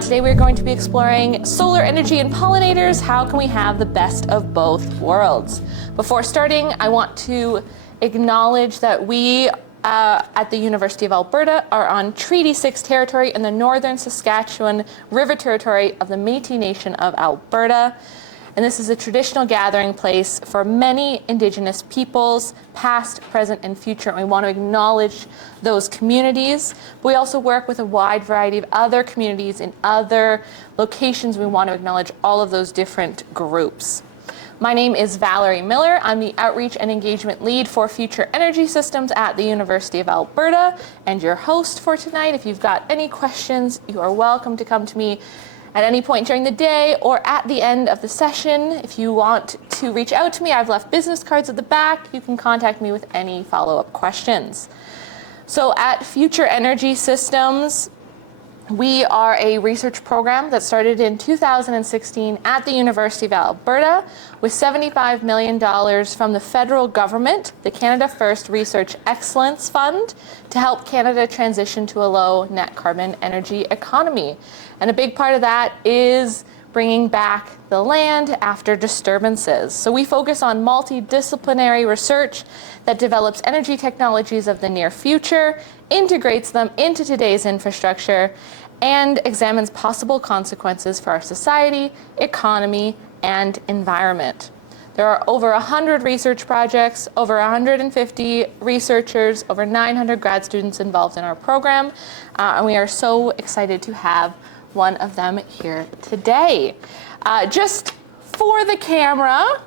Today we're going to be exploring solar energy and pollinators. How can we have the best of both worlds? Before starting, I want to acknowledge that we at the University of Alberta are on Treaty 6 territory in the northern Saskatchewan River territory of the Métis Nation of Alberta. And this is a traditional gathering place for many Indigenous peoples, past, present, and future. And we want to acknowledge those communities. But we also work with a wide variety of other communities in other locations. We want to acknowledge all of those different groups. My name is Valerie Miller. I'm the Outreach and Engagement Lead for Future Energy Systems at the University of Alberta, and your host for tonight. If you've got any questions, you are welcome to come to me at any point during the day or at the end of the session. If you want to reach out to me, I've left business cards at the back. You can contact me with any follow-up questions. So at Future Energy Systems, we are a research program that started in 2016 at the University of Alberta with $75 million from the federal government, the Canada First Research Excellence Fund, to help Canada transition to a low net carbon energy economy. And a big part of that is bringing back the land after disturbances. So we focus on multidisciplinary research that develops energy technologies of the near future, integrates them into today's infrastructure, and examines possible consequences for our society, economy, and environment. There are over 100 research projects, over 150 researchers, over 900 grad students involved in our program, and we are so excited to have one of them here today. Just for the camera,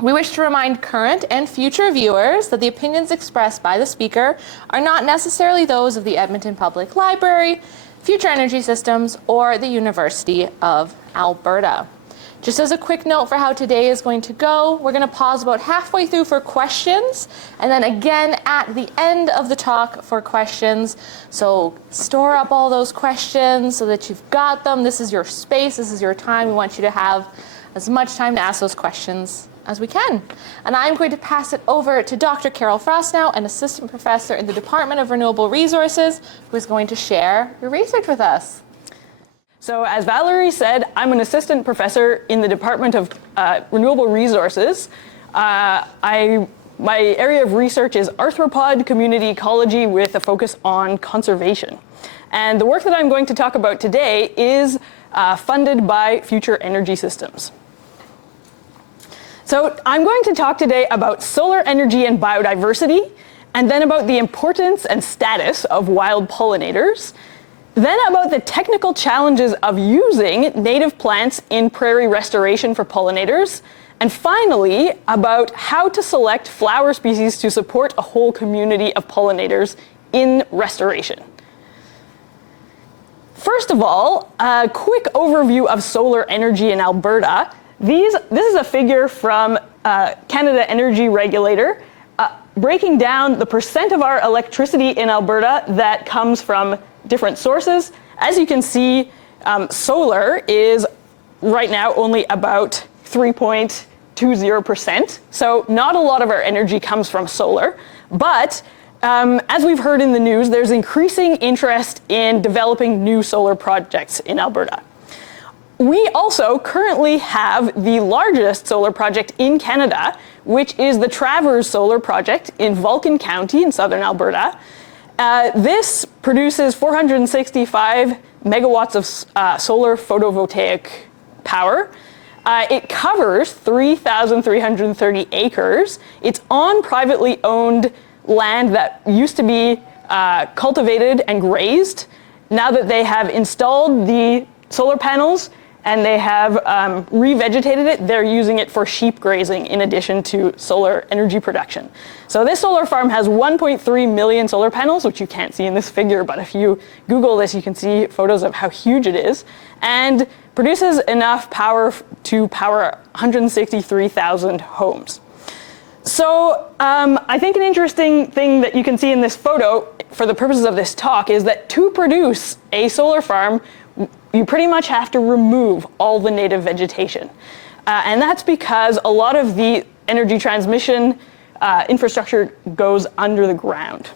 we wish to remind current and future viewers that the opinions expressed by the speaker are not necessarily those of the Edmonton Public Library, Future Energy Systems, or the University of Alberta. Just as a quick note for how today is going to go, we're going to pause about halfway through for questions, and then again at the end of the talk for questions. So store up all those questions so that you've got them. This is your space, this is your time. We want you to have as much time to ask those questions as we can. And I'm going to pass it over to Dr. Carol Frostnow, an assistant professor in the Department of Renewable Resources, who is going to share your research with us. So as Valerie said, I'm an assistant professor in the Department of Renewable Resources. My area of research is arthropod community ecology with a focus on conservation. And the work that I'm going to talk about today is funded by Future Energy Systems. So I'm going to talk today about solar energy and biodiversity, and then about the importance and status of wild pollinators, then about the technical challenges of using native plants in prairie restoration for pollinators, and finally about how to select flower species to support a whole community of pollinators in restoration. First of all, a quick overview of solar energy in Alberta. This is a figure from Canada Energy Regulator, breaking down the percent of our electricity in Alberta that comes from different sources. As you can see, solar is right now only about 3.20%. So not a lot of our energy comes from solar, but as we've heard in the news, there's increasing interest in developing new solar projects in Alberta. We also currently have the largest solar project in Canada, which is the Travers Solar Project in Vulcan County in southern Alberta. This produces 465 megawatts of solar photovoltaic power. It covers 3,330 acres. It's on privately owned land that used to be cultivated and grazed. Now that they have installed the solar panels and they have revegetated it, they're using it for sheep grazing in addition to solar energy production. So this solar farm has 1.3 million solar panels, which you can't see in this figure, but if you Google this, you can see photos of how huge it is, and produces enough power to power 163,000 homes. So I think an interesting thing that you can see in this photo for the purposes of this talk is that to produce a solar farm, you pretty much have to remove all the native vegetation. And that's because a lot of the energy transmission infrastructure goes under the ground.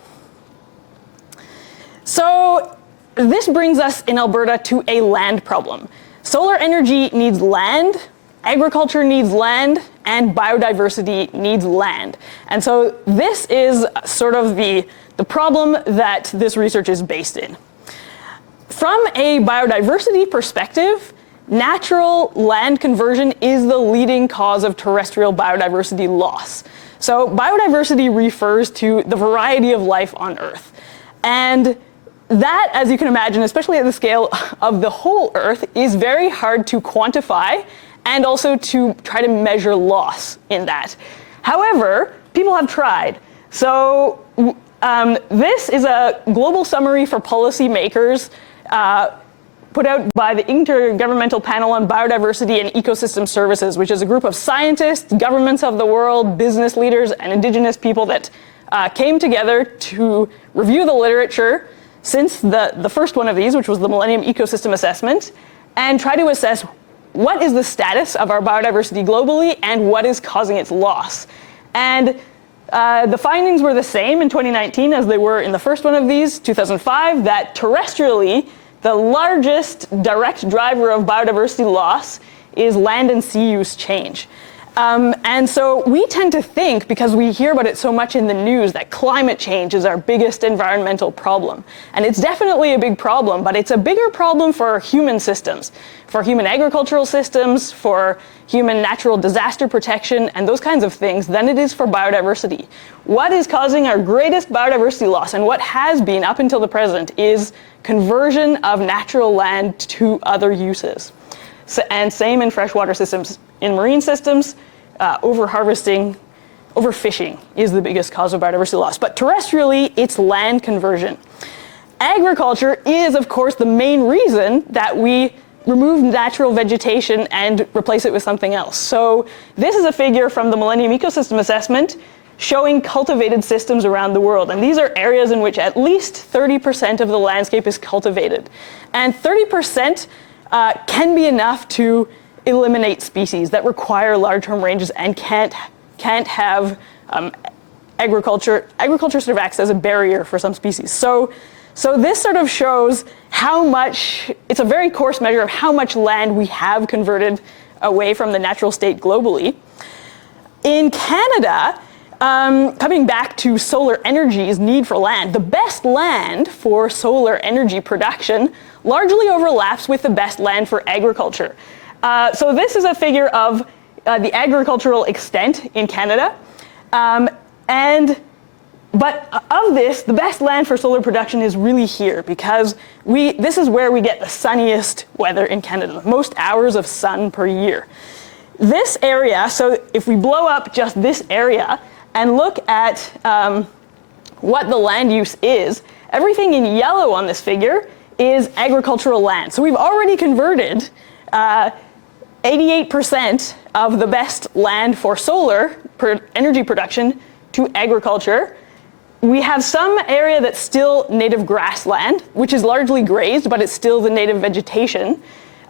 So this brings us in Alberta to a land problem. Solar energy needs land, agriculture needs land, and biodiversity needs land. And so this is sort of the problem that this research is based in. From a biodiversity perspective, natural land conversion is the leading cause of terrestrial biodiversity loss. So biodiversity refers to the variety of life on Earth. And that, as you can imagine, especially at the scale of the whole Earth, is very hard to quantify and also to try to measure loss in that. However, people have tried. So this is a global summary for policymakers put out by the Intergovernmental Panel on Biodiversity and Ecosystem Services, which is a group of scientists, governments of the world, business leaders, and indigenous people that came together to review the literature since the first one of these, which was the Millennium Ecosystem Assessment, and try to assess what is the status of our biodiversity globally and what is causing its loss. And the findings were the same in 2019 as they were in the first one of these, 2005, that terrestrially, the largest direct driver of biodiversity loss is land and sea use change. And so we tend to think, because we hear about it so much in the news, that climate change is our biggest environmental problem. And it's definitely a big problem, but it's a bigger problem for human systems, for human agricultural systems, for human natural disaster protection, and those kinds of things, than it is for biodiversity. What is causing our greatest biodiversity loss, and what has been up until the present, is conversion of natural land to other uses. So, and same in freshwater systems. In marine systems, over-harvesting, overfishing is the biggest cause of biodiversity loss. But terrestrially, it's land conversion. Agriculture is, of course, the main reason that we remove natural vegetation and replace it with something else. So this is a figure from the Millennium Ecosystem Assessment showing cultivated systems around the world. And these are areas in which at least 30% of the landscape is cultivated. And 30% can be enough to eliminate species that require large-term ranges and can't have agriculture. Agriculture sort of acts as a barrier for some species. So this sort of shows how much, it's a very coarse measure of how much land we have converted away from the natural state globally. In Canada, coming back to solar energy's need for land, the best land for solar energy production largely overlaps with the best land for agriculture. So this is a figure of the agricultural extent in Canada. But of this, the best land for solar production is really here, because this is where we get the sunniest weather in Canada, the most hours of sun per year. This area, so if we blow up just this area and look at what the land use is, everything in yellow on this figure is agricultural land. So we've already converted 88% of the best land for solar energy production to agriculture. We have some area that's still native grassland, which is largely grazed, but it's still the native vegetation.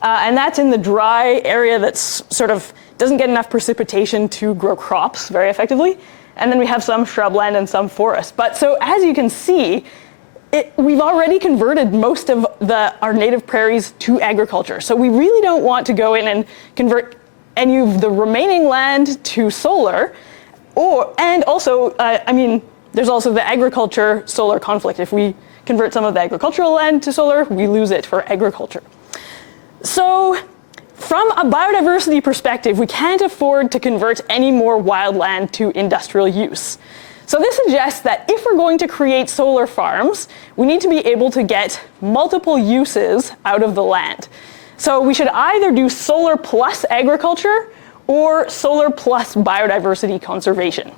And that's in the dry area that's sort of doesn't get enough precipitation to grow crops very effectively. And then we have some shrubland and some forest. But so as you can see, we've already converted most of our native prairies to agriculture. So we really don't want to go in and convert any of the remaining land to solar. And also, there's also the agriculture-solar conflict. If we convert some of the agricultural land to solar, we lose it for agriculture. So from a biodiversity perspective, we can't afford to convert any more wild land to industrial use. So this suggests that if we're going to create solar farms, we need to be able to get multiple uses out of the land. So we should either do solar plus agriculture or solar plus biodiversity conservation.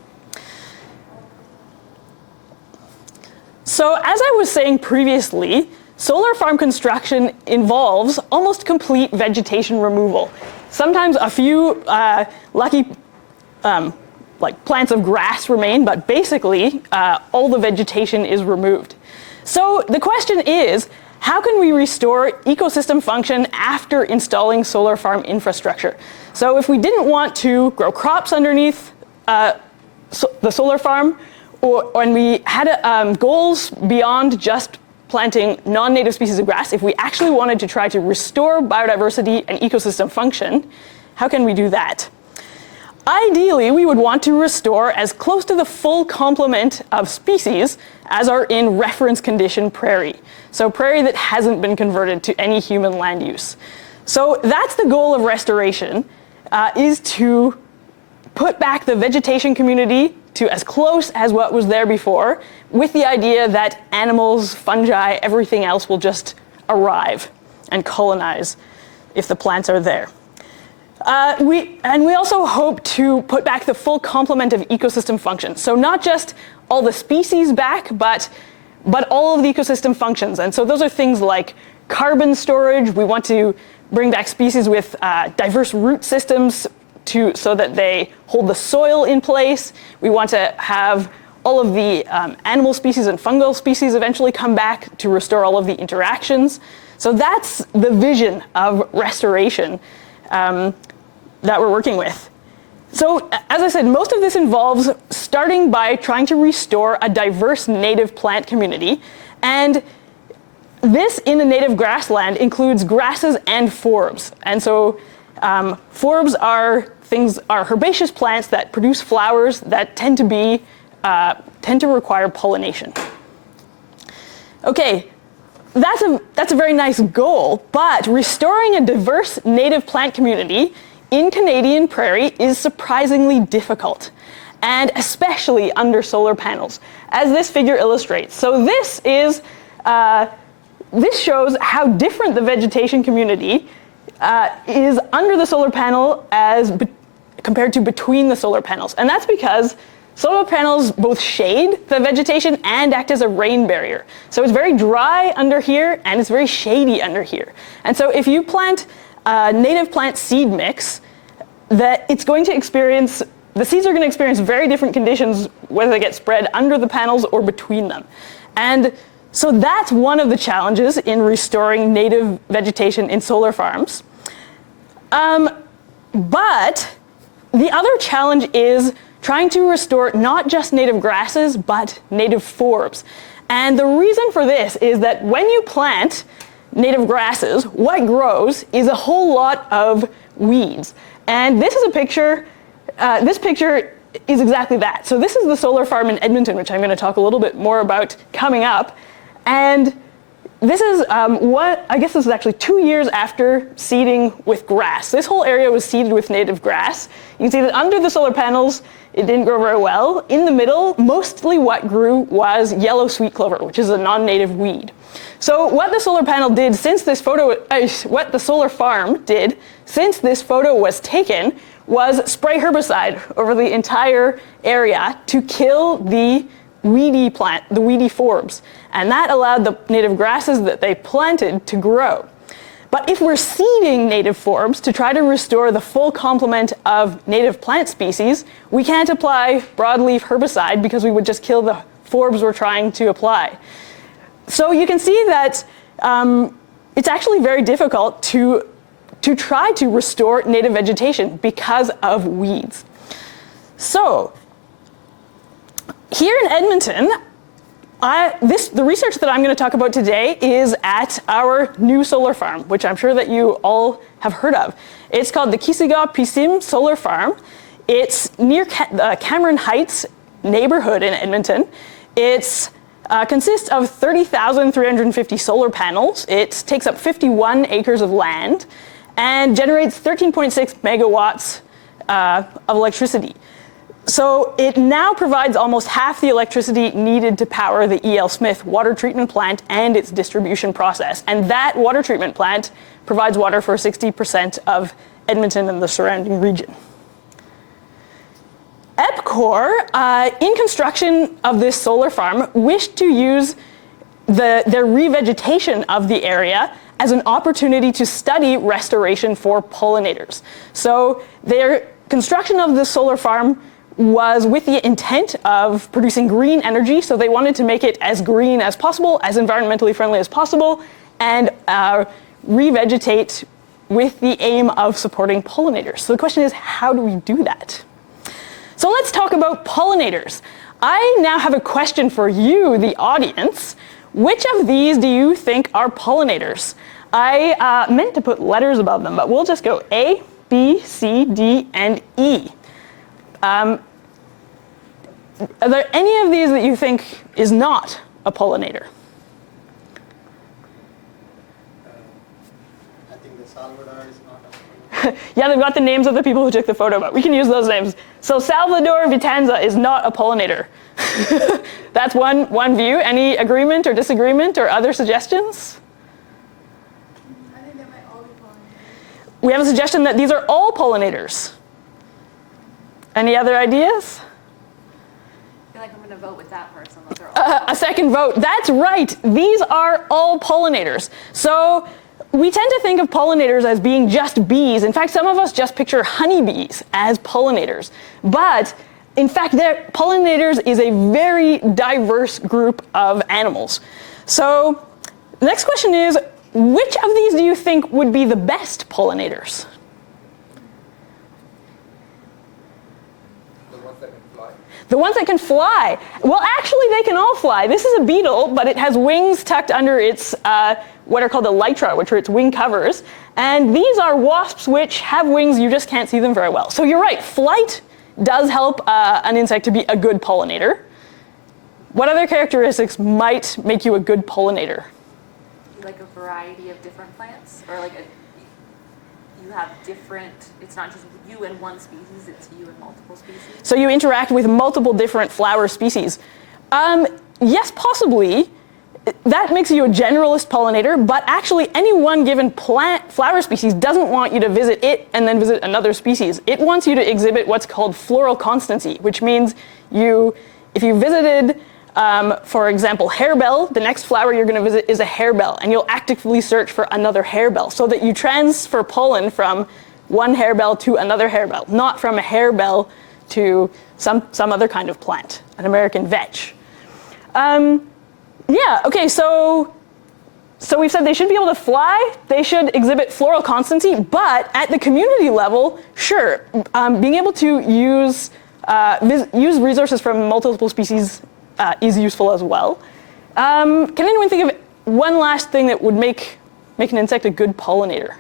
So as I was saying previously, solar farm construction involves almost complete vegetation removal. Sometimes a few lucky like plants of grass remain, but basically all the vegetation is removed. So the question is, how can we restore ecosystem function after installing solar farm infrastructure? So if we didn't want to grow crops underneath the solar farm, and we had goals beyond just planting non-native species of grass, if we actually wanted to try to restore biodiversity and ecosystem function, how can we do that? Ideally, we would want to restore as close to the full complement of species as are in reference condition prairie. So prairie that hasn't been converted to any human land use. So that's the goal of restoration, is to put back the vegetation community to as close as what was there before, with the idea that animals, fungi, everything else will just arrive and colonize if the plants are there. We also hope to put back the full complement of ecosystem functions. So not just all the species back, but all of the ecosystem functions. And so those are things like carbon storage. We want to bring back species with diverse root systems so that they hold the soil in place. We want to have all of the animal species and fungal species eventually come back to restore all of the interactions. So that's the vision of restoration that we're working with. So, as I said, most of this involves starting by trying to restore a diverse native plant community. And this in a native grassland includes grasses and forbs. And so forbs are herbaceous plants that produce flowers that tend to require pollination. Okay, that's a very nice goal, but restoring a diverse native plant community in Canadian prairie is surprisingly difficult, and especially under solar panels, as this figure illustrates. So this shows how different the vegetation community is under the solar panel compared to between the solar panels. And that's because solar panels both shade the vegetation and act as a rain barrier. So it's very dry under here and it's very shady under here. And so if you plant a native plant seed mix, the seeds are going to experience very different conditions whether they get spread under the panels or between them. And so that's one of the challenges in restoring native vegetation in solar farms. But the other challenge is trying to restore not just native grasses, but native forbs. And the reason for this is that when you plant native grasses, what grows is a whole lot of weeds. And this is a picture, this picture is exactly that. So this is the solar farm in Edmonton, which I'm going to talk a little bit more about coming up. And this is this is actually 2 years after seeding with grass. This whole area was seeded with native grass. You can see that under the solar panels, it didn't grow very well. In the middle, mostly what grew was yellow sweet clover, which is a non-native weed. So what the solar panel did since this photo, what the solar farm did since this photo was taken was spray herbicide over the entire area to kill the weedy plant, the weedy forbs. And that allowed the native grasses that they planted to grow. But if we're seeding native forbs to try to restore the full complement of native plant species, we can't apply broadleaf herbicide because we would just kill the forbs we're trying to apply. So you can see that it's actually very difficult to try to restore native vegetation because of weeds. So here in Edmonton, the research that I'm going to talk about today is at our new solar farm, which I'm sure that you all have heard of. It's called the Kisigaw-Pisim Solar Farm. It's near the Cameron Heights neighborhood in Edmonton. It consists of 30,350 solar panels. It takes up 51 acres of land and generates 13.6 megawatts of electricity. So it now provides almost half the electricity needed to power the E.L. Smith water treatment plant and its distribution process. And that water treatment plant provides water for 60% of Edmonton and the surrounding region. EPCOR, in construction of this solar farm, wished to use their revegetation of the area as an opportunity to study restoration for pollinators. So their construction of this solar farm was with the intent of producing green energy, so they wanted to make it as green as possible, as environmentally friendly as possible, and revegetate with the aim of supporting pollinators. So the question is, how do we do that? So let's talk about pollinators. I now have a question for you, the audience. Which of these do you think are pollinators? I meant to put letters above them, but we'll just go A, B, C, D, and E. Are there any of these that you think is not a pollinator? I think the Salvador is not a pollinator. Yeah, they've got the names of the people who took the photo, but we can use those names. So Salvador Vitanza is not a pollinator. That's one view. Any agreement or disagreement or other suggestions? I think they might all be pollinators. We have a suggestion that these are all pollinators. Any other ideas? I feel like I'm going to vote with that person. Those are all A second vote. That's right. These are all pollinators. So we tend to think of pollinators as being just bees. In fact, some of us just picture honeybees as pollinators. But in fact, pollinators is a very diverse group of animals. So the next question is, which of these do you think would be the best pollinators? The ones that can fly. The ones that can fly. Well, actually, they can all fly. This is a beetle, but it has wings tucked under its what are called elytra, which are its wing covers. And these are wasps which have wings, you just can't see them very well. So you're right, flight does help an insect to be a good pollinator. What other characteristics might make you a good pollinator? like a variety of different plants, or like you have different. It's not just you and one species; it's you and multiple species. So you interact with multiple different flower species. Yes, possibly. That makes you a generalist pollinator, but actually any one given flower species doesn't want you to visit it and then visit another species. It wants you to exhibit what's called floral constancy, which means if you visited, for example, harebell, the next flower you're going to visit is a harebell, and you'll actively search for another harebell so that you transfer pollen from one harebell to another harebell, not from a harebell to some other kind of plant, an American vetch. Yeah, okay, so we've said they should be able to fly, they should exhibit floral constancy, but at the community level, sure, being able to use resources from multiple species is useful as well. Can anyone think of one last thing that would make an insect a good pollinator?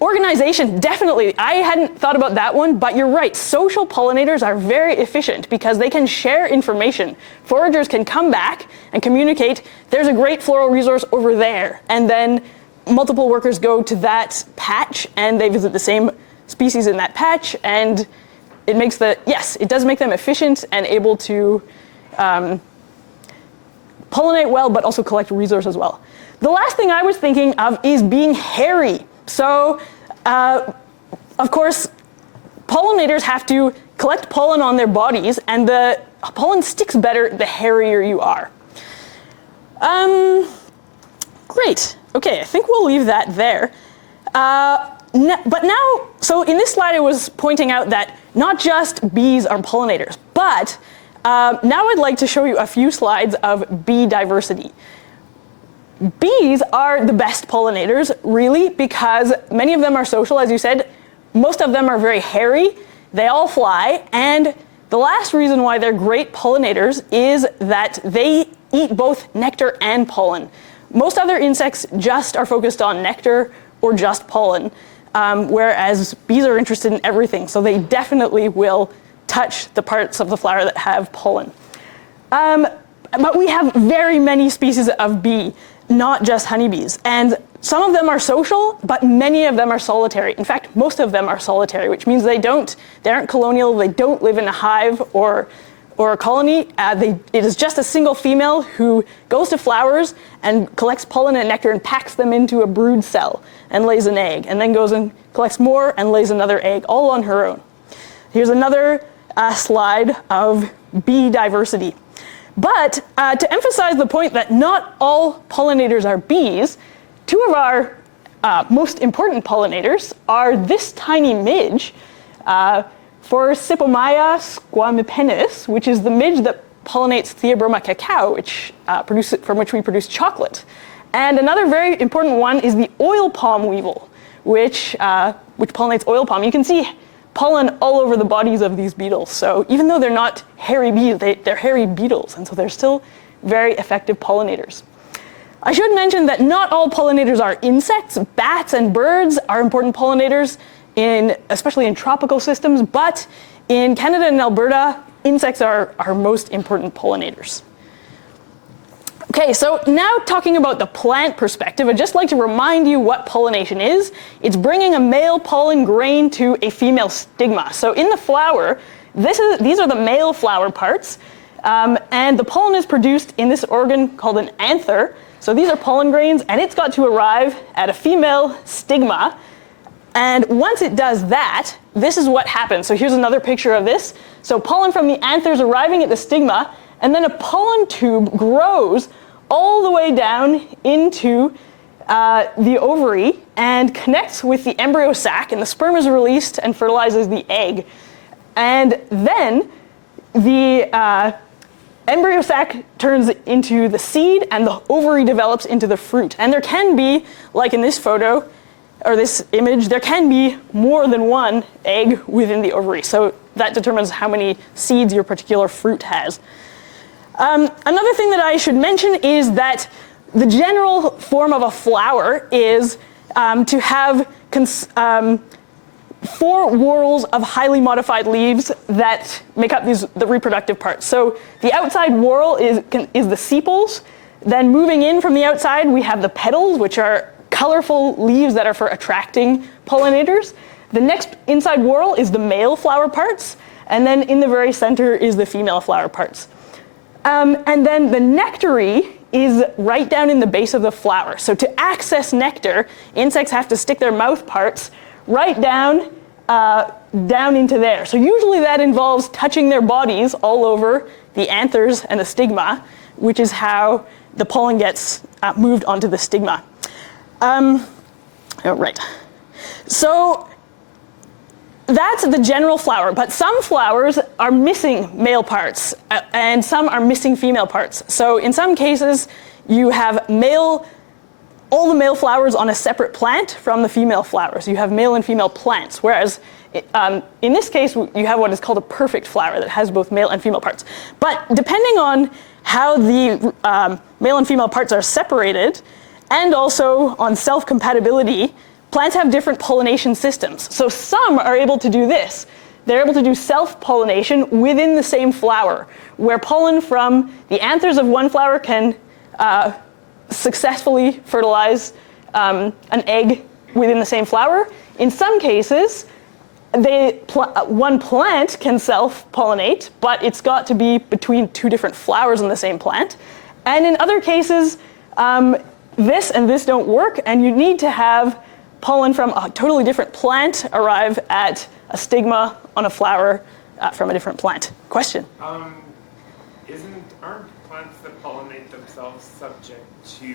Organization, definitely. I hadn't thought about that one, but you're right. Social pollinators are very efficient because they can share information. Foragers can come back and communicate, there's a great floral resource over there. And then multiple workers go to that patch and they visit the same species in that patch. And it makes it does make them efficient and able to pollinate well, but also collect resources well. The last thing I was thinking of is being hairy. So, of course, pollinators have to collect pollen on their bodies, and the pollen sticks better the hairier you are. Great. Okay, I think we'll leave that there. But now, so in this slide I was pointing out that not just bees are pollinators, but now I'd like to show you a few slides of bee diversity. Bees are the best pollinators, really, because many of them are social, as you said. Most of them are very hairy. They all fly. And the last reason why they're great pollinators is that they eat both nectar and pollen. Most other insects just are focused on nectar or just pollen, whereas bees are interested in everything. So they definitely will touch the parts of the flower that have pollen. But we have very many species of bee, not just honeybees. And some of them are social, but many of them are solitary. In fact, most of them are solitary, which means they aren't colonial, they don't live in a hive or a colony. It is just a single female who goes to flowers and collects pollen and nectar and packs them into a brood cell and lays an egg, and then goes and collects more and lays another egg, all on her own. Here's another slide of bee diversity. But to emphasize the point that not all pollinators are bees, two of our most important pollinators are this tiny midge, Forsythomia squamipennis, which is the midge that pollinates Theobroma cacao, from which we produce chocolate. And another very important one is the oil palm weevil, which pollinates oil palm. You can see pollen all over the bodies of these beetles. So even though they're not hairy bees, they're hairy beetles, and so they're still very effective pollinators. I should mention that not all pollinators are insects. Bats and birds are important pollinators, especially in tropical systems, but in Canada and Alberta, insects are our most important pollinators. Okay, so now talking about the plant perspective, I'd just like to remind you what pollination is. It's bringing a male pollen grain to a female stigma. So in the flower, these are the male flower parts, and the pollen is produced in this organ called an anther. So these are pollen grains, and it's got to arrive at a female stigma. And once it does that, this is what happens. So here's another picture of this. So pollen from the anthers arriving at the stigma, and then a pollen tube grows all the way down into the ovary and connects with the embryo sac, and the sperm is released and fertilizes the egg. And then the embryo sac turns into the seed, and the ovary develops into the fruit. And there can be, like in this photo, or this image, there can be more than one egg within the ovary. So that determines how many seeds your particular fruit has. Another thing that I should mention is that the general form of a flower is to have 4 whorls of highly modified leaves that make up the reproductive parts. So the outside whorl is the sepals. Then moving in from the outside, we have the petals, which are colorful leaves that are for attracting pollinators. The next inside whorl is the male flower parts. And then in the very center is the female flower parts. And then the nectary is right down in the base of the flower. So to access nectar, insects have to stick their mouth parts right down into there. So usually that involves touching their bodies all over the anthers and the stigma, which is how the pollen gets moved onto the stigma. Right. So that's the general flower, but some flowers are missing male parts and some are missing female parts. So in some cases, you have all the male flowers on a separate plant from the female flowers. You have male and female plants, whereas in this case, you have what is called a perfect flower that has both male and female parts. But depending on how the male and female parts are separated, and also on self-compatibility, plants have different pollination systems. So some are able to do this. They're able to do self-pollination within the same flower, where pollen from the anthers of one flower can successfully fertilize an egg within the same flower. In some cases, one plant can self-pollinate, but it's got to be between 2 different flowers in the same plant. And in other cases, this and this don't work, and you need to have pollen from a totally different plant arrive at a stigma on a flower from a different plant. Question? Aren't plants that pollinate themselves subject to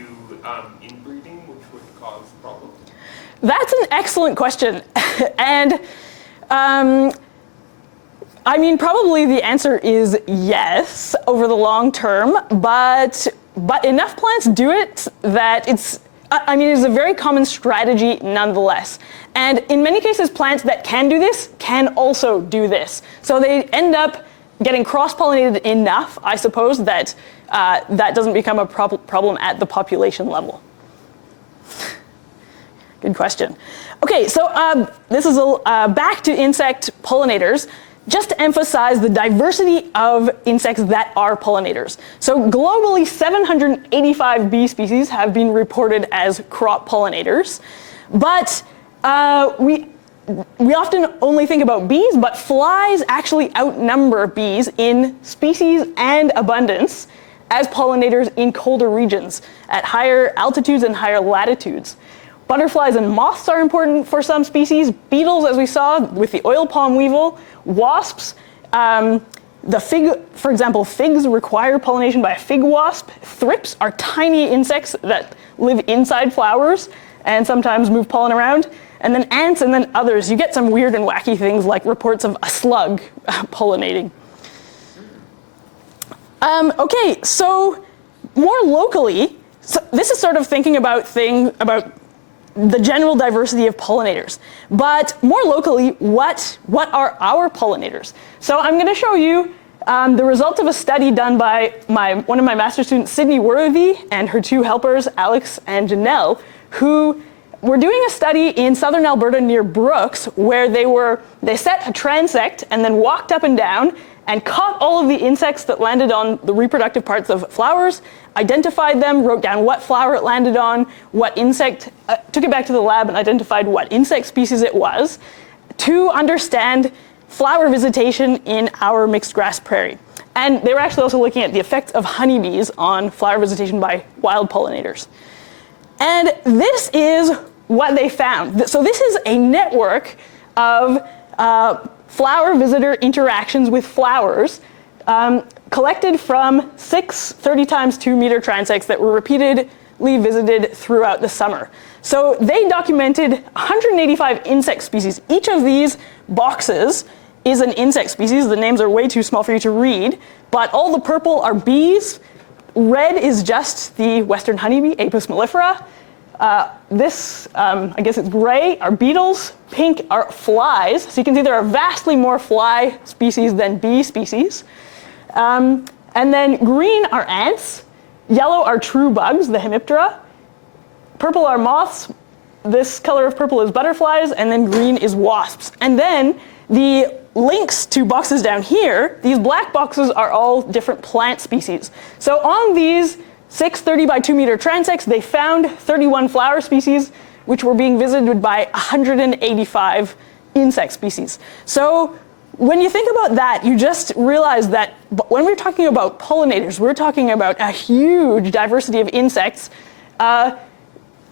inbreeding, which would cause problems? That's an excellent question. And I mean, probably the answer is yes over the long term, but enough plants do it that it's a very common strategy nonetheless. And in many cases, plants that can do this can also do this. So they end up getting cross-pollinated enough, I suppose, that that doesn't become a problem at the population level. Good question. Okay, so this is back to insect pollinators. Just to emphasize the diversity of insects that are pollinators. So globally, 785 bee species have been reported as crop pollinators. But we often only think about bees, but flies actually outnumber bees in species and abundance as pollinators in colder regions at higher altitudes and higher latitudes. Butterflies and moths are important for some species. Beetles, as we saw with the oil palm weevil. Wasps, for example, figs require pollination by a fig wasp. Thrips are tiny insects that live inside flowers and sometimes move pollen around. And then ants and then others. You get some weird and wacky things like reports of a slug pollinating. Okay, so more locally, so this is sort of thinking about the general diversity of pollinators. But more locally, what are our pollinators? So I'm going to show you the result of a study done by one of my master's students, Sydney Worthy, and her two helpers, Alex and Janelle, who were doing a study in southern Alberta near Brooks, where they set a transect and then walked up and down and caught all of the insects that landed on the reproductive parts of flowers, identified them, wrote down what flower it landed on, what insect, took it back to the lab and identified what insect species it was, to understand flower visitation in our mixed grass prairie. And they were actually also looking at the effects of honeybees on flower visitation by wild pollinators. And this is what they found. So this is a network of flower visitor interactions with flowers collected from 6 30 times 2 meter transects that were repeatedly visited throughout the summer. So they documented 185 insect species. Each of these boxes is an insect species. The names are way too small for you to read, but all the purple are bees. Red is just the western honeybee, Apis mellifera. I guess it's gray, are beetles. Pink are flies. So you can see there are vastly more fly species than bee species. And then green are ants. Yellow are true bugs, the hemiptera. Purple are moths. This color of purple is butterflies, and then green is wasps. And then the links to boxes down here, these black boxes are all different plant species. So on these 6 30 by 2 meter transects, they found 31 flower species, which were being visited by 185 insect species. So when you think about that, you just realize that when we're talking about pollinators, we're talking about a huge diversity of insects,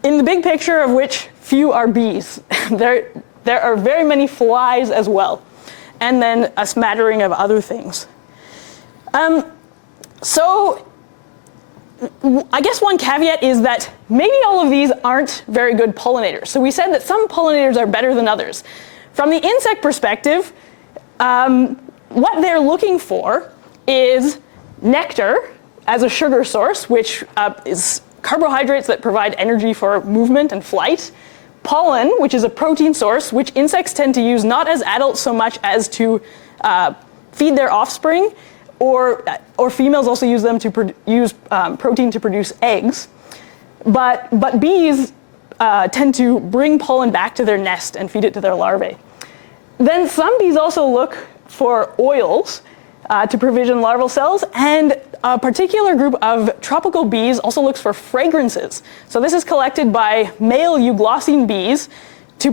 in the big picture of which few are bees. There are very many flies as well, and then a smattering of other things. So I guess one caveat is that maybe all of these aren't very good pollinators. So we said that some pollinators are better than others. From the insect perspective, what they're looking for is nectar as a sugar source, which is carbohydrates that provide energy for movement and flight. Pollen, which is a protein source, which insects tend to use not as adults so much as to feed their offspring, or females also use them to use protein to produce eggs. But bees tend to bring pollen back to their nest and feed it to their larvae. Then some bees also look for oils to provision larval cells, and a particular group of tropical bees also looks for fragrances. So this is collected by male euglossine bees to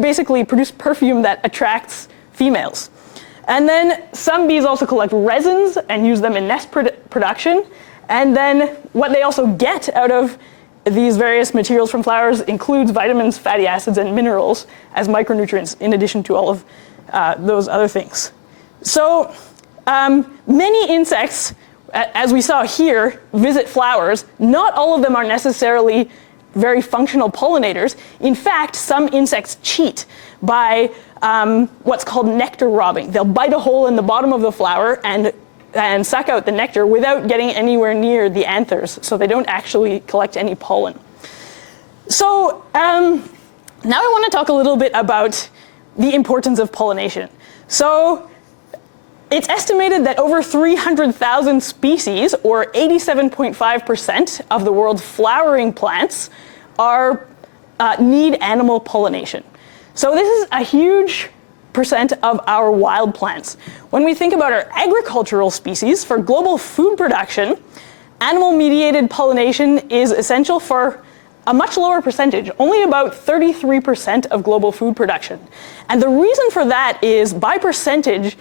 basically produce perfume that attracts females. And then some bees also collect resins and use them in nest production. And then what they also get out of these various materials from flowers includes vitamins, fatty acids, and minerals as micronutrients, in addition to all of those other things. So many insects, as we saw here, visit flowers. Not all of them are necessarily very functional pollinators. In fact, some insects cheat by what's called nectar robbing. They'll bite a hole in the bottom of the flower and suck out the nectar without getting anywhere near the anthers, so they don't actually collect any pollen. So now I want to talk a little bit about the importance of pollination. So it's estimated that over 300,000 species, or 87.5% of the world's flowering plants, need animal pollination. So this is a huge percent of our wild plants. When we think about our agricultural species, for global food production, animal-mediated pollination is essential for a much lower percentage, only about 33% of global food production. And the reason for that is, by percentage,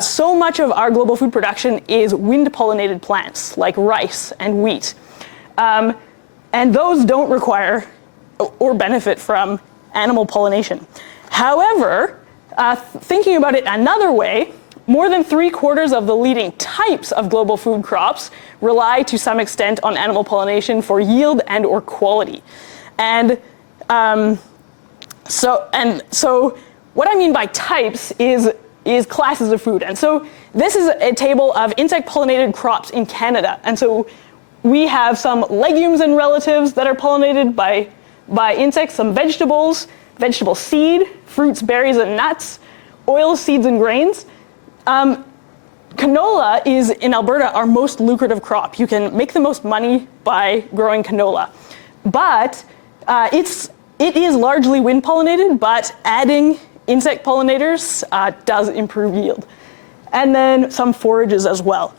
so much of our global food production is wind-pollinated plants, like rice and wheat. And those don't require or benefit from animal pollination. However, thinking about it another way, more than 3/4 of the leading types of global food crops rely to some extent on animal pollination for yield and or quality. And so what I mean by types is classes of food. And so this is a table of insect pollinated crops in Canada. And so we have some legumes and relatives that are pollinated by insects, some vegetables, vegetable seed, fruits, berries, and nuts, oils, seeds, and grains. canola is, in Alberta, our most lucrative crop. You can make the most money by growing canola. But it is largely wind pollinated, but adding insect pollinators does improve yield. And then some forages as well.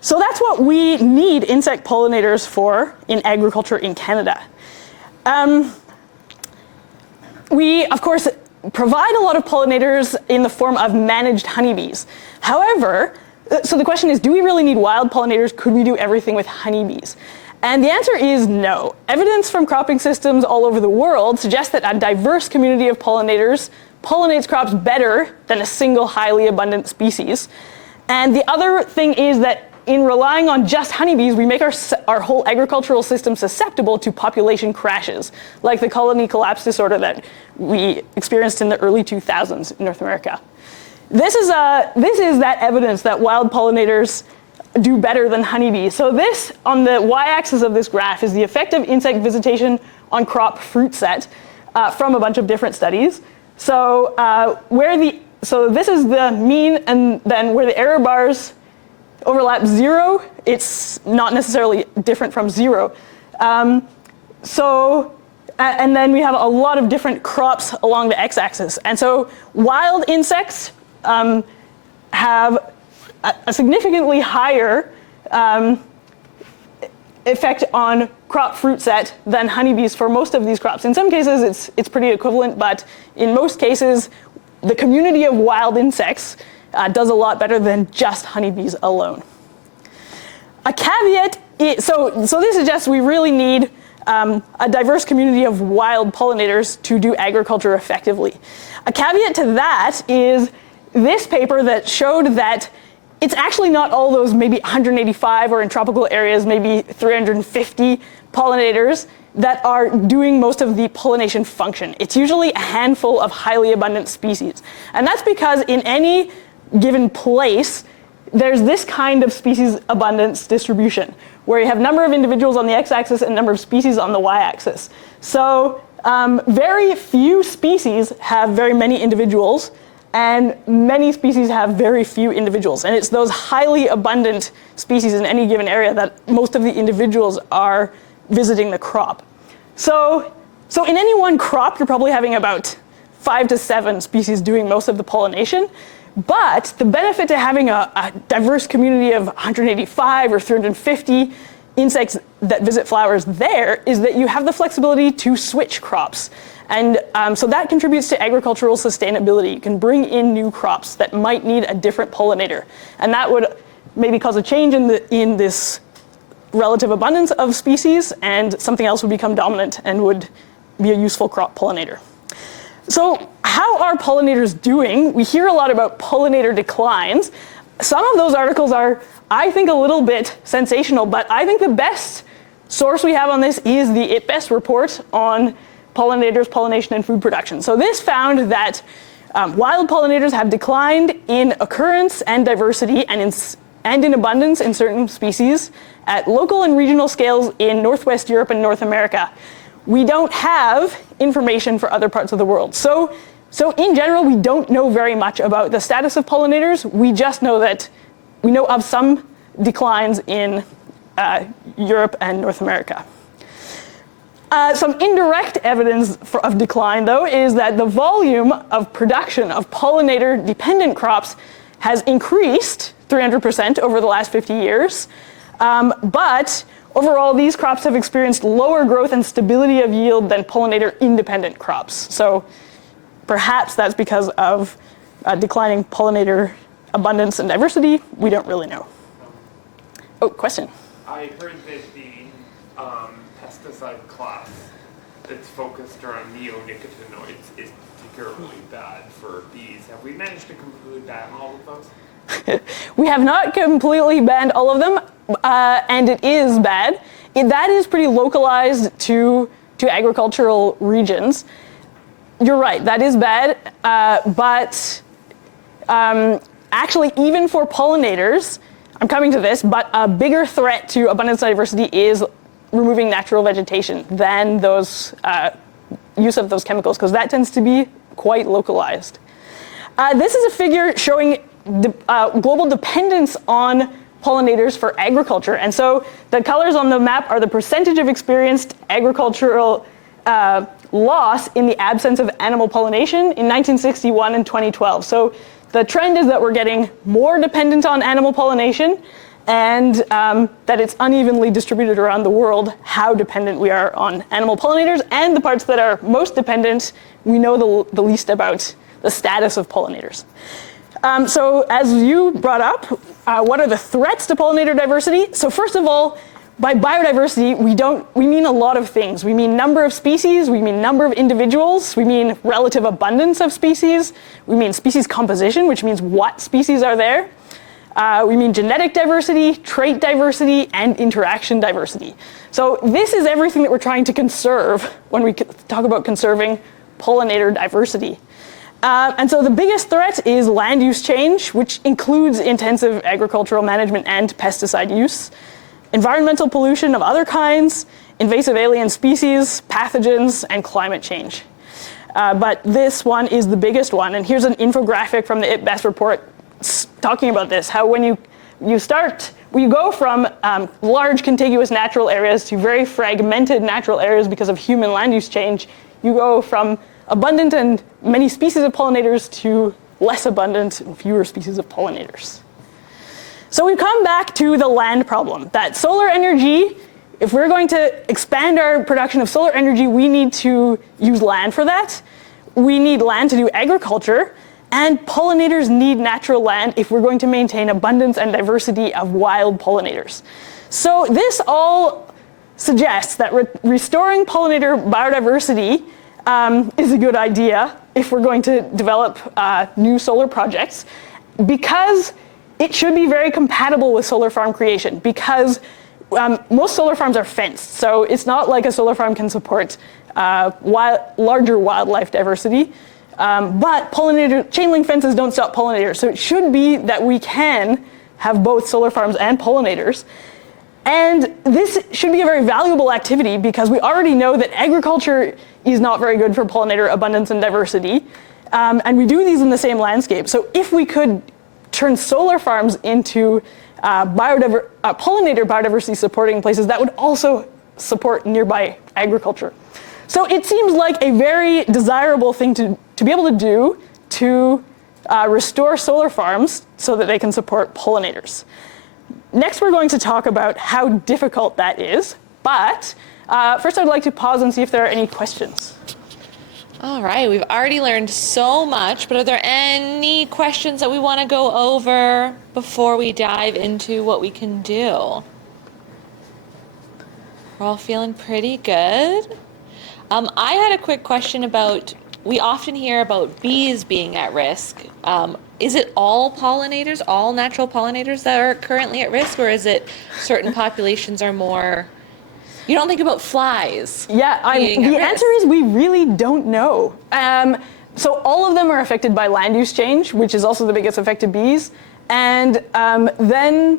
So that's what we need insect pollinators for in agriculture in Canada. We, of course, provide a lot of pollinators in the form of managed honeybees. However, so the question is, do we really need wild pollinators? Could we do everything with honeybees? And the answer is no. Evidence from cropping systems all over the world suggests that a diverse community of pollinators pollinates crops better than a single highly abundant species. And the other thing is that in relying on just honeybees, we make our whole agricultural system susceptible to population crashes, like the colony collapse disorder that we experienced in the early 2000s in North America. This is that evidence that wild pollinators do better than honeybees. So this, on the y-axis of this graph, is the effect of insect visitation on crop fruit set from a bunch of different studies. So so this is the mean, and then where the error bars overlap 0, it's not necessarily different from 0. And then we have a lot of different crops along the x-axis. And so wild insects have a significantly higher effect on crop fruit set than honeybees for most of these crops. In some cases, it's pretty equivalent, but in most cases, the community of wild insects does a lot better than just honeybees alone. A caveat, so this suggests we really need a diverse community of wild pollinators to do agriculture effectively. A caveat to that is this paper that showed that it's actually not all those maybe 185, or in tropical areas maybe 350 pollinators that are doing most of the pollination function. It's usually a handful of highly abundant species. And that's because in any given place, there's this kind of species abundance distribution, where you have number of individuals on the x-axis and number of species on the y-axis. So very few species have very many individuals, and many species have very few individuals. And it's those highly abundant species in any given area that most of the individuals are visiting the crop. So in any one crop, you're probably having about 5 to 7 species doing most of the pollination. But the benefit to having a diverse community of 185 or 350 insects that visit flowers there is that you have the flexibility to switch crops. And so that contributes to agricultural sustainability. You can bring in new crops that might need a different pollinator. And that would maybe cause a change in this relative abundance of species, and something else would become dominant and would be a useful crop pollinator. So how are pollinators doing? We hear a lot about pollinator declines. Some of those articles are, I think, a little bit sensational, but I think the best source we have on this is the IPBES report on pollinators, pollination, and food production. So this found that wild pollinators have declined in occurrence and diversity and in abundance in certain species at local and regional scales in Northwest Europe and North America. We don't have information for other parts of the world. So in general, we don't know very much about the status of pollinators. We just know that we know of some declines in Europe and North America. Some indirect evidence of decline, though, is that the volume of production of pollinator-dependent crops has increased 300% over the last 50 years. But overall, these crops have experienced lower growth and stability of yield than pollinator-independent crops. So perhaps that's because of declining pollinator abundance and diversity. We don't really know. Oh, question? I heard that the pesticide class that's focused around neonicotinoids is particularly bad for bees. Have we managed to completely ban all of those? We have not completely banned all of them, and it is bad. That is pretty localized to agricultural regions. You're right, that is bad, but actually even for pollinators, I'm coming to this, but a bigger threat to abundance and diversity is removing natural vegetation than those use of those chemicals, because that tends to be quite localized. This is a figure showing global dependence on pollinators for agriculture. And so the colors on the map are the percentage of experienced agricultural loss in the absence of animal pollination in 1961 and 2012. So the trend is that we're getting more dependent on animal pollination, and that it's unevenly distributed around the world how dependent we are on animal pollinators, and the parts that are most dependent, we know the least about the status of pollinators. So as you brought up, what are the threats to pollinator diversity? So first of all, by biodiversity, we mean a lot of things. We mean number of species, we mean number of individuals, we mean relative abundance of species, we mean species composition, which means what species are there. We mean genetic diversity, trait diversity, and interaction diversity. So this is everything that we're trying to conserve when we talk about conserving pollinator diversity. And so the biggest threat is land use change, which includes intensive agricultural management and pesticide use, environmental pollution of other kinds, invasive alien species, pathogens, and climate change. But this one is the biggest one, and here's an infographic from the IPBES report talking about this, how when you go from large contiguous natural areas to very fragmented natural areas because of human land use change, you go from abundant and many species of pollinators to less abundant and fewer species of pollinators. So we've come back to the land problem, that solar energy, if we're going to expand our production of solar energy, we need to use land for that. We need land to do agriculture, and pollinators need natural land if we're going to maintain abundance and diversity of wild pollinators. So this all suggests that restoring pollinator biodiversity is a good idea if we're going to develop new solar projects, because it should be very compatible with solar farm creation, because most solar farms are fenced. So it's not like a solar farm can support larger wildlife diversity. But chain link fences don't stop pollinators. So it should be that we can have both solar farms and pollinators. And this should be a very valuable activity because we already know that agriculture is not very good for pollinator abundance and diversity. And we do these in the same landscape. So if we could turn solar farms into pollinator biodiversity supporting places, that would also support nearby agriculture. So it seems like a very desirable thing to be able to do to restore solar farms so that they can support pollinators. Next, we're going to talk about how difficult that is, but first I'd like to pause and see if there are any questions. All right, we've already learned so much, but are there any questions that we want to go over before we dive into what we can do? We're all feeling pretty good. I had a quick question about, we often hear about bees being at risk. Is it all pollinators, all natural pollinators that are currently at risk, or is it certain populations are more? You don't think about flies. Yeah, the answer is we really don't know. So all of them are affected by land use change, which is also the biggest effect of bees. And then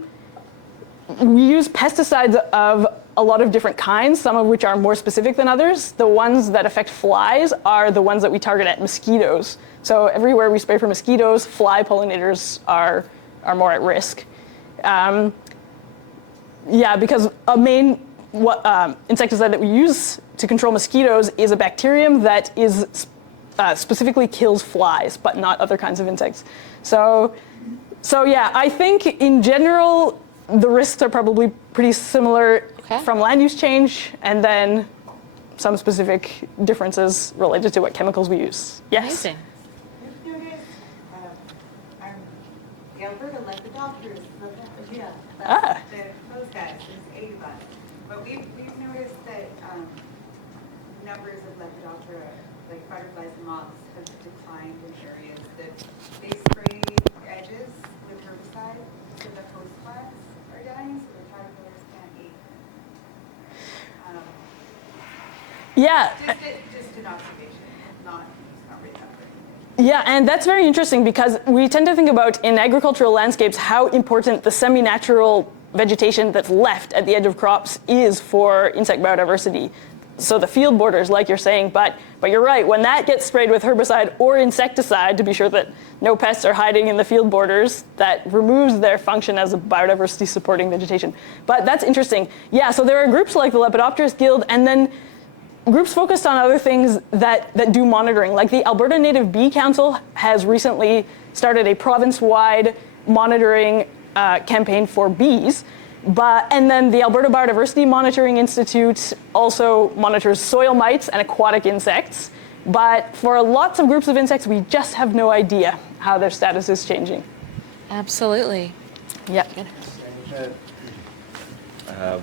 we use pesticides of a lot of different kinds, some of which are more specific than others. The ones that affect flies are the ones that we target at mosquitoes. So everywhere we spray for mosquitoes, fly pollinators are more at risk. Because a main insecticide that we use to control mosquitoes is a bacterium that is specifically kills flies, but not other kinds of insects. So yeah, I think in general, the risks are probably pretty similar from land use change, and then some specific differences related to what chemicals we use. Yes? Amazing. We've noticed the Alberta lepidopterus, those guys, there's 8 of us. But we've noticed that numbers of Lepidoptera, like butterflies and moths, have declined in areas that they spray edges with herbicide, so the host plants are dying, so the caterpillars can't eat. Just an observation, not really that great. Yeah, and that's very interesting because we tend to think about in agricultural landscapes how important the semi-natural vegetation that's left at the edge of crops is for insect biodiversity. so the field borders, like you're saying, but you're right, when that gets sprayed with herbicide or insecticide to be sure that no pests are hiding in the field borders, that removes their function as a biodiversity supporting vegetation. But that's interesting. Yeah, so there are groups like the Lepidopterist Guild, and then groups focused on other things that do monitoring. Like the Alberta Native Bee Council has recently started a province-wide monitoring campaign for bees. And then the Alberta Biodiversity Monitoring Institute also monitors soil mites and aquatic insects. But for lots of groups of insects, we just have no idea how their status is changing. Absolutely. Yep.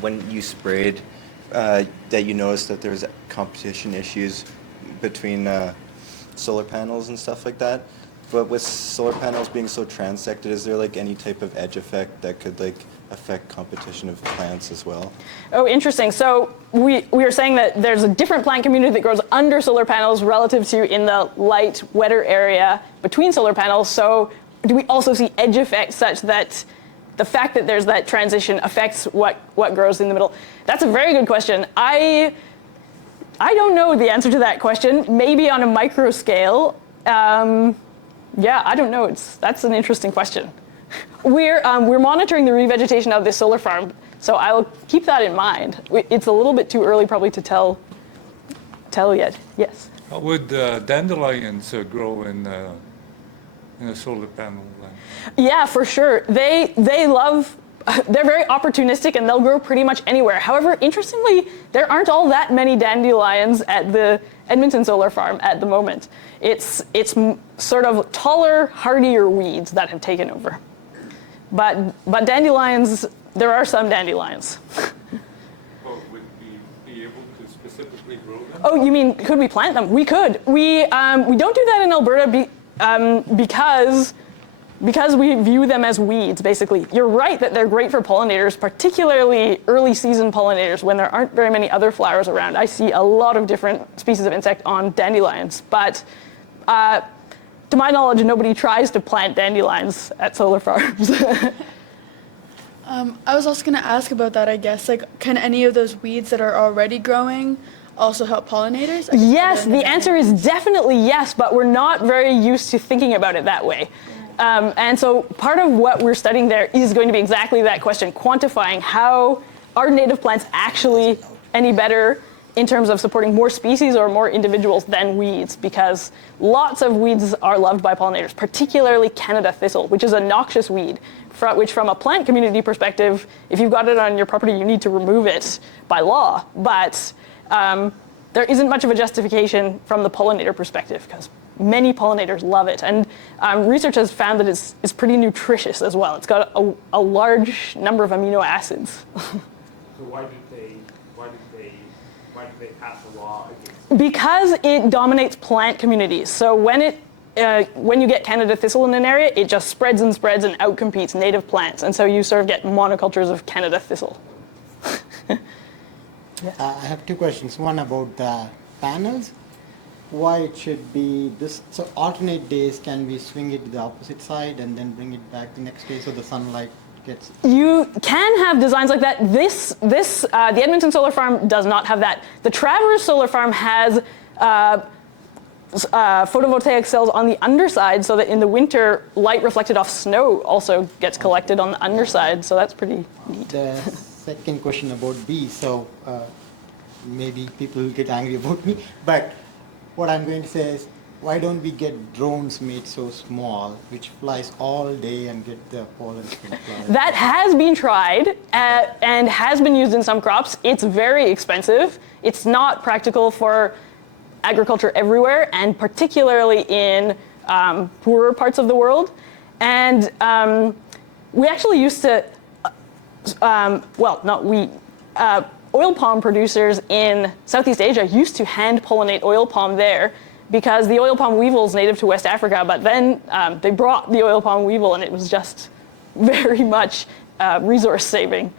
When you sprayed, that you noticed that there was competition issues between solar panels and stuff like that. But with solar panels being so transected, is there like any type of edge effect that could like affect competition of plants as well? Oh, interesting. So we were saying that there's a different plant community that grows under solar panels relative to in the light, wetter area between solar panels. So do we also see edge effects such that the fact that there's that transition affects what grows in the middle? That's a very good question. I don't know the answer to that question. Maybe on a micro scale. Yeah, I don't know. That's an interesting question. We're monitoring the revegetation of this solar farm, so I'll keep that in mind. It's a little bit too early probably to tell yet. Yes. How would dandelions grow in a solar panel? Yeah, for sure. They're very opportunistic and they'll grow pretty much anywhere. However, interestingly, there aren't all that many dandelions at the Edmonton Solar Farm at the moment. It's sort of taller, hardier weeds that have taken over. But dandelions, there are some dandelions. Well, would we be able to specifically grow them? Oh, you mean could we plant them? We could. We don't do that in Alberta because we view them as weeds, basically. You're right that they're great for pollinators, particularly early season pollinators when there aren't very many other flowers around. I see a lot of different species of insect on dandelions, but to my knowledge, nobody tries to plant dandelions at solar farms. I was also going to ask about that, I guess. Like, can any of those weeds that are already growing also help pollinators? Yes, the answer is definitely yes, but we're not very used to thinking about it that way. And so part of what we're studying there is going to be exactly that question, quantifying how are native plants actually any better in terms of supporting more species or more individuals than weeds, because lots of weeds are loved by pollinators, particularly Canada thistle, which is a noxious weed, which from a plant community perspective, if you've got it on your property, you need to remove it by law. But there isn't much of a justification from the pollinator perspective, because many pollinators love it. And research has found that it's pretty nutritious as well. It's got a large number of amino acids. So why did they pass a law against it? Because it dominates plant communities. So when you get Canada thistle in an area, it just spreads and spreads and outcompetes native plants. And so you sort of get monocultures of Canada thistle. I have two questions. One about the panels. Why it should be this? So alternate days, can we swing it to the opposite side and then bring it back the next day so the sunlight gets? You can have designs like that. The Edmonton Solar Farm does not have that. The Travers Solar Farm has photovoltaic cells on the underside so that in the winter, light reflected off snow also gets collected on the underside. So that's pretty neat. The second question about bees. So maybe people will get angry about me, but what I'm going to say is, why don't we get drones made so small, which flies all day and get the pollen flies? That has been tried and has been used in some crops. It's very expensive. It's not practical for agriculture everywhere, and particularly in poorer parts of the world. And we actually used to, oil palm producers in Southeast Asia used to hand pollinate oil palm there because the oil palm weevil is native to West Africa, but then they brought the oil palm weevil and it was just very much resource saving.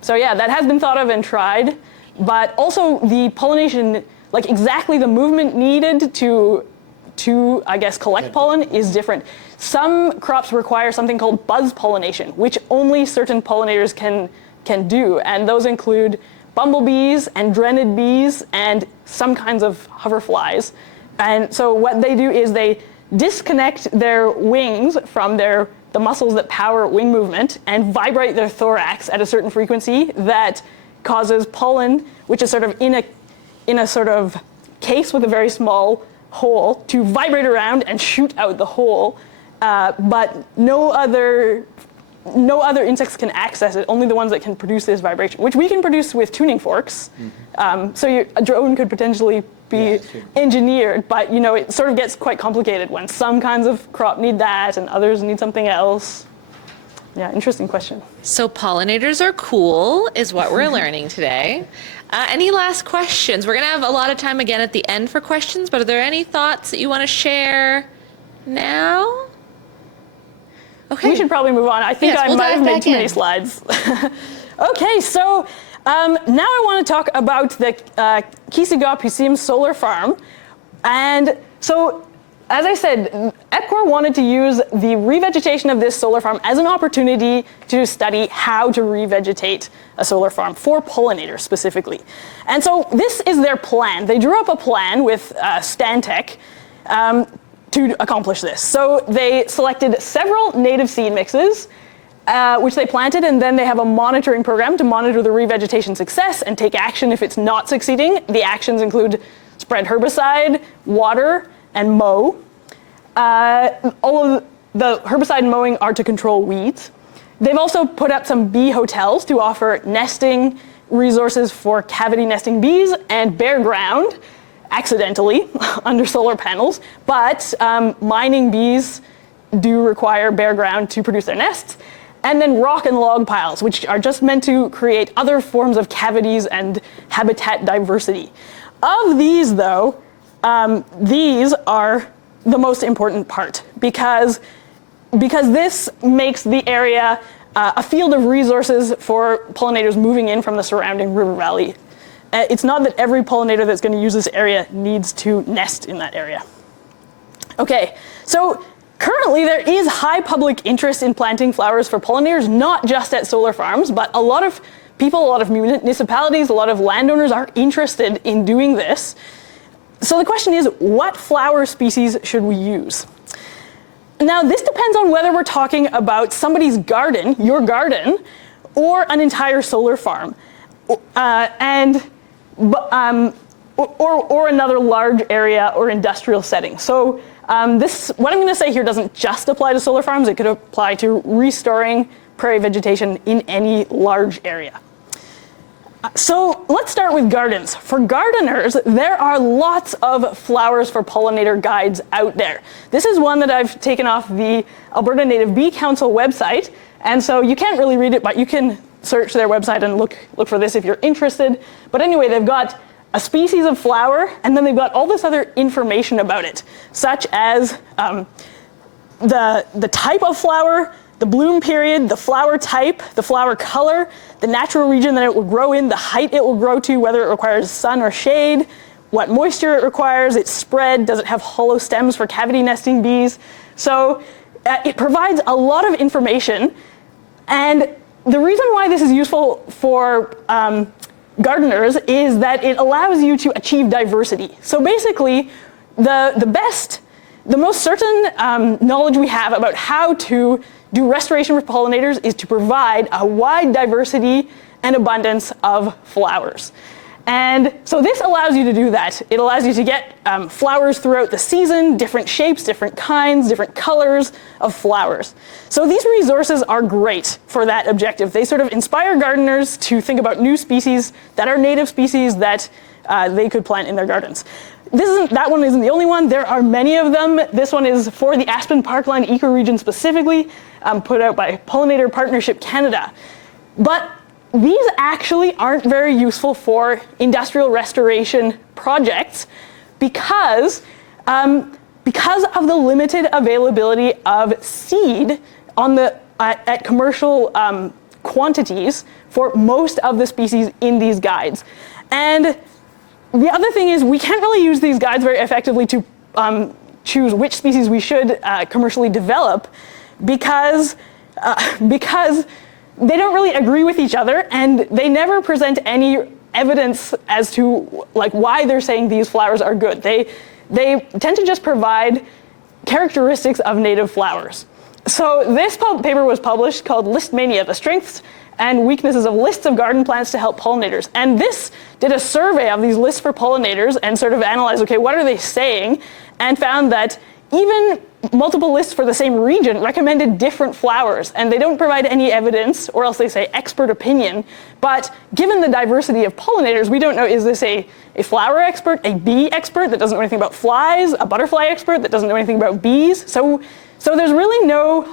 So yeah, that has been thought of and tried, but also the pollination, like exactly the movement needed to I guess, collect pollen is different. Some crops require something called buzz pollination, which only certain pollinators can do, and those include bumblebees and drenid bees and some kinds of hoverflies. And so what they do is they disconnect their wings from the muscles that power wing movement and vibrate their thorax at a certain frequency that causes pollen, which is sort of in a sort of case with a very small hole, to vibrate around and shoot out the hole. But no other insects can access it, only the ones that can produce this vibration, which we can produce with tuning forks. So a drone could potentially be engineered, but it sort of gets quite complicated when some kinds of crop need that and others need something else. Yeah, interesting question. So pollinators are cool, is what we're learning today. Any last questions? We're going to have a lot of time again at the end for questions, but are there any thoughts that you want to share now? Okay. We should probably move on. I think Yes, I we'll might have dive made back too many in. slides. Okay, so now I want to talk about the Kisigaw-Pisim Solar Farm. And so, as I said, EPCOR wanted to use the revegetation of this solar farm as an opportunity to study how to revegetate a solar farm for pollinators specifically. And so this is their plan. They drew up a plan with Stantec to accomplish this. So they selected several native seed mixes, which they planted, and then they have a monitoring program to monitor the revegetation success and take action if it's not succeeding. The actions include spread herbicide, water, and mow. All of the herbicide and mowing are to control weeds. They've also put up some bee hotels to offer nesting resources for cavity nesting bees and bare ground, accidentally, under solar panels. But mining bees do require bare ground to produce their nests. And then rock and log piles, which are just meant to create other forms of cavities and habitat diversity. Of these, though, these are the most important part because this makes the area a field of resources for pollinators moving in from the surrounding river valley. It's not that every pollinator that's going to use this area needs to nest in that area. Okay, so currently there is high public interest in planting flowers for pollinators, not just at solar farms, but a lot of people, a lot of municipalities, a lot of landowners are interested in doing this. So the question is, what flower species should we use? Now, this depends on whether we're talking about somebody's garden, your garden, or an entire solar farm, or another large area or industrial setting. So what I'm going to say here doesn't just apply to solar farms. It could apply to restoring prairie vegetation in any large area. So let's start with gardens. For gardeners, there are lots of flowers for pollinator guides out there. This is one that I've taken off the Alberta Native Bee Council website, and so you can't really read it, but you can search their website and look for this if you're interested. But anyway, they've got a species of flower, and then they've got all this other information about it, such as the type of flower, the bloom period, the flower type, the flower color, the natural region that it will grow in, the height it will grow to, whether it requires sun or shade, what moisture it requires, its spread, does it have hollow stems for cavity nesting bees. So it provides a lot of information. And the reason why this is useful for gardeners is that it allows you to achieve diversity. So basically, the most certain knowledge we have about how to do restoration for pollinators is to provide a wide diversity and abundance of flowers. And so this allows you to do that. It allows you to get flowers throughout the season, different shapes, different kinds, different colors of flowers. So these resources are great for that objective. They sort of inspire gardeners to think about new species that are native species that they could plant in their gardens. That one isn't the only one. There are many of them. This one is for the Aspen Parkland ecoregion specifically, put out by Pollinator Partnership Canada. But these actually aren't very useful for industrial restoration projects because of the limited availability of seed at commercial quantities for most of the species in these guides. And the other thing is we can't really use these guides very effectively to choose which species we should commercially develop because they don't really agree with each other, and they never present any evidence as to like why they're saying these flowers are good. They tend to just provide characteristics of native flowers. So this paper was published called Listmania, the Strengths and Weaknesses of Lists of Garden Plants to Help Pollinators. And this did a survey of these lists for pollinators and sort of analyzed, okay, what are they saying? And found that even multiple lists for the same region recommended different flowers, and they don't provide any evidence, or else they say expert opinion. But given the diversity of pollinators, we don't know, is this a flower expert, a bee expert that doesn't know anything about flies, a butterfly expert that doesn't know anything about bees? So there's really no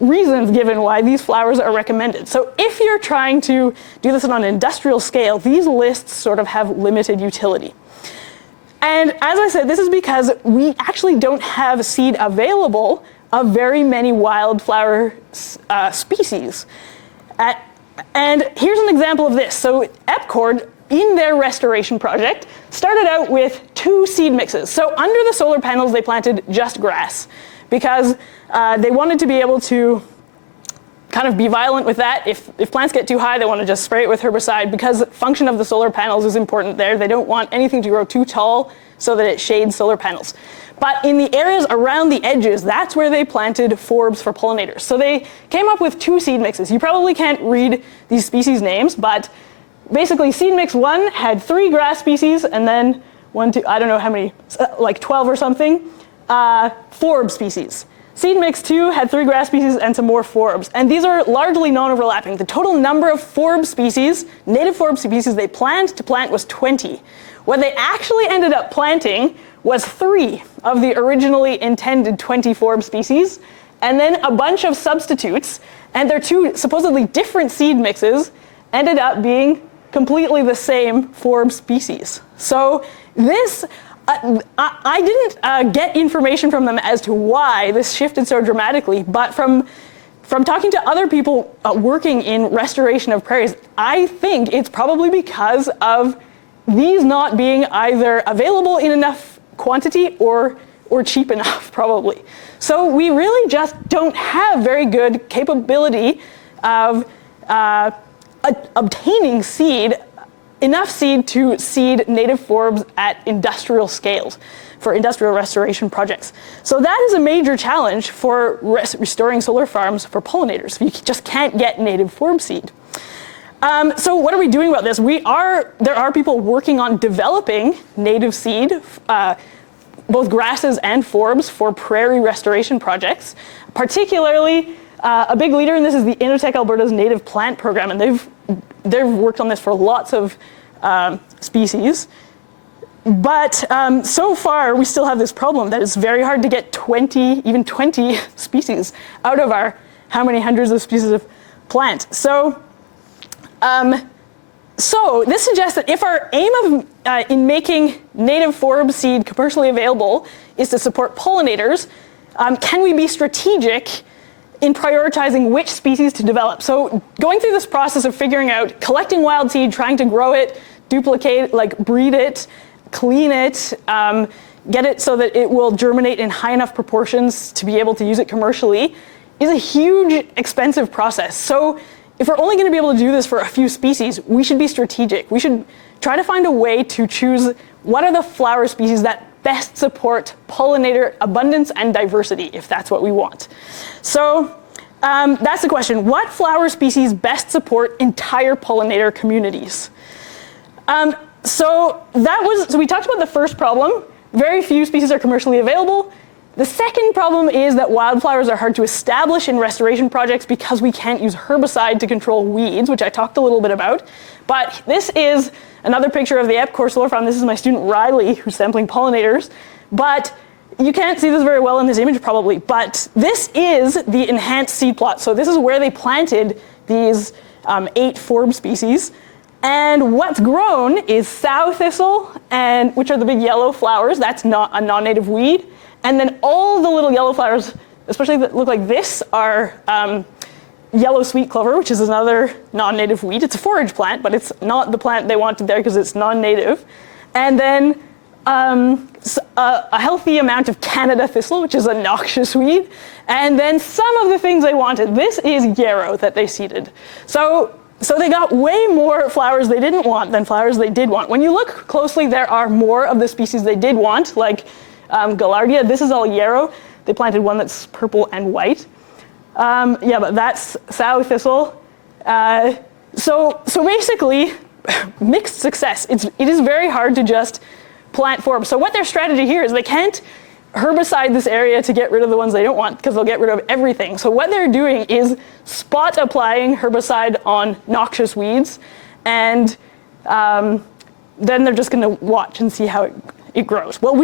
reasons given why these flowers are recommended. So if you're trying to do this on an industrial scale, these lists sort of have limited utility. And as I said, this is because we actually don't have seed available of very many wildflower species. And here's an example of this. So EPCORD, in their restoration project, started out with 2 seed mixes. So under the solar panels, they planted just grass because they wanted to be able to kind of be violent with that. If plants get too high, they want to just spray it with herbicide because function of the solar panels is important there. They don't want anything to grow too tall so that it shades solar panels. But in the areas around the edges, that's where they planted forbs for pollinators. So they came up with 2 seed mixes. You probably can't read these species names, but basically seed mix 1 had 3 grass species, and then 1, 2, I don't know how many, like 12 or something, forb species. Seed mix 2 had 3 grass species and some more forbs. And these are largely non-overlapping. The total number of forb species, native forb species they planned to plant was 20. What they actually ended up planting was 3 of the originally intended 20 forb species, and then a bunch of substitutes, and their 2 supposedly different seed mixes ended up being completely the same forb species. So this, I didn't get information from them as to why this shifted so dramatically, but from talking to other people working in restoration of prairies, I think it's probably because of these not being either available in enough quantity or cheap enough, probably. So we really just don't have very good capability of obtaining seed, enough seed to seed native forbs at industrial scales for industrial restoration projects. So that is a major challenge for restoring solar farms for pollinators. You just can't get native forb seed. So what are we doing about this? There are people working on developing native seed, both grasses and forbs for prairie restoration projects. Particularly, a big leader in this is the Innotech Alberta's Native Plant Program, and they've worked on this for lots of species. But so far, we still have this problem that it's very hard to get 20 species out of our how many hundreds of species of plant. So this suggests that if our aim in making native forb seed commercially available is to support pollinators, can we be strategic in prioritizing which species to develop? So going through this process of figuring out, collecting wild seed, trying to grow it, duplicate, like breed it, clean it, get it so that it will germinate in high enough proportions to be able to use it commercially, is a huge, expensive process. So if we're only going to be able to do this for a few species, we should be strategic. We should try to find a way to choose what are the flower species that best support pollinator abundance and diversity, if that's what we want. So that's the question. What flower species best support entire pollinator communities? So we talked about the first problem. Very few species are commercially available. The second problem is that wildflowers are hard to establish in restoration projects because we can't use herbicide to control weeds, which I talked a little bit about. But this is another picture of the EPCOR solar farm. This is my student Riley, who's sampling pollinators. But you can't see this very well in this image probably, but this is the enhanced seed plot. So this is where they planted these 8 forb species. And what's grown is sow thistle, which are the big yellow flowers. That's not a non-native weed. And then all the little yellow flowers, especially that look like this, are yellow sweet clover, which is another non-native weed. It's a forage plant, but it's not the plant they wanted there because it's non-native. And then a healthy amount of Canada thistle, which is a noxious weed. And then some of the things they wanted. This is yarrow that they seeded. So So they got way more flowers they didn't want than flowers they did want. When you look closely, there are more of the species they did want, like Gaillardia. This is all yarrow. They planted one that's purple and white. Yeah, but that's sow thistle. So basically, mixed success. It is very hard to just plant forbs. So what their strategy here is they can't herbicide this area to get rid of the ones they don't want because they'll get rid of everything. So what they're doing is spot applying herbicide on noxious weeds, and then they're just going to watch and see how it grows. Well,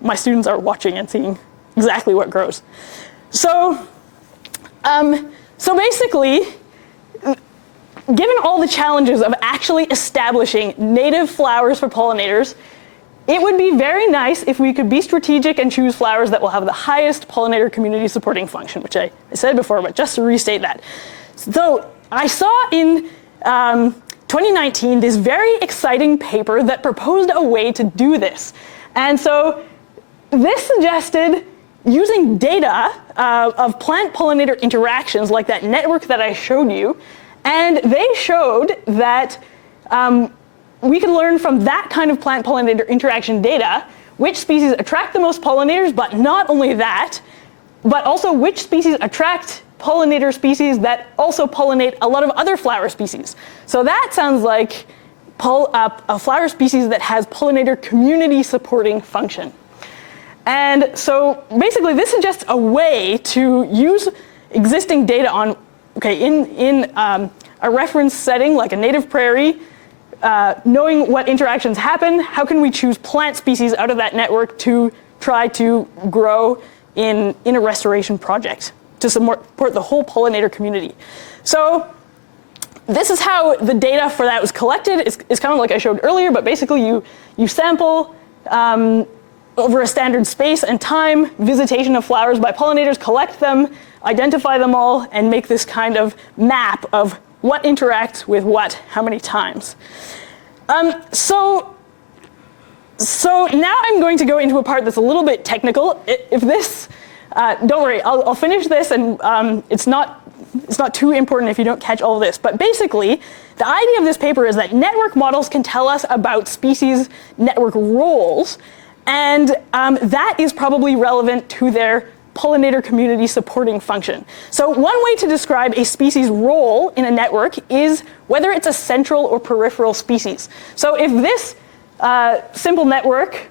my students are watching and seeing exactly what grows. So basically, given all the challenges of actually establishing native flowers for pollinators, it would be very nice if we could be strategic and choose flowers that will have the highest pollinator community supporting function, which I said before, but just to restate that. So I saw in 2019 this very exciting paper that proposed a way to do this. And so this suggested using data of plant-pollinator interactions like that network that I showed you, and they showed that we can learn from that kind of plant-pollinator interaction data which species attract the most pollinators, but not only that, but also which species attract pollinator species that also pollinate a lot of other flower species. So that sounds like a flower species that has pollinator community supporting function. And so basically this is just a way to use existing data on, in a reference setting like a native prairie, knowing what interactions happen, how can we choose plant species out of that network to try to grow in a restoration project to support the whole pollinator community. So this is how the data for that was collected. It's kind of like I showed earlier, but basically you sample over a standard space and time, visitation of flowers by pollinators, collect them, identify them all, and make this kind of map of what interacts with what, how many times. So now I'm going to go into a part that's a little bit technical. If this, don't worry, I'll finish this, and it's not too important if you don't catch all of this. But basically, the idea of this paper is that network models can tell us about species network roles, and that is probably relevant to their pollinator community supporting function. So one way to describe a species role in a network is whether it's a central or peripheral species. So if this simple network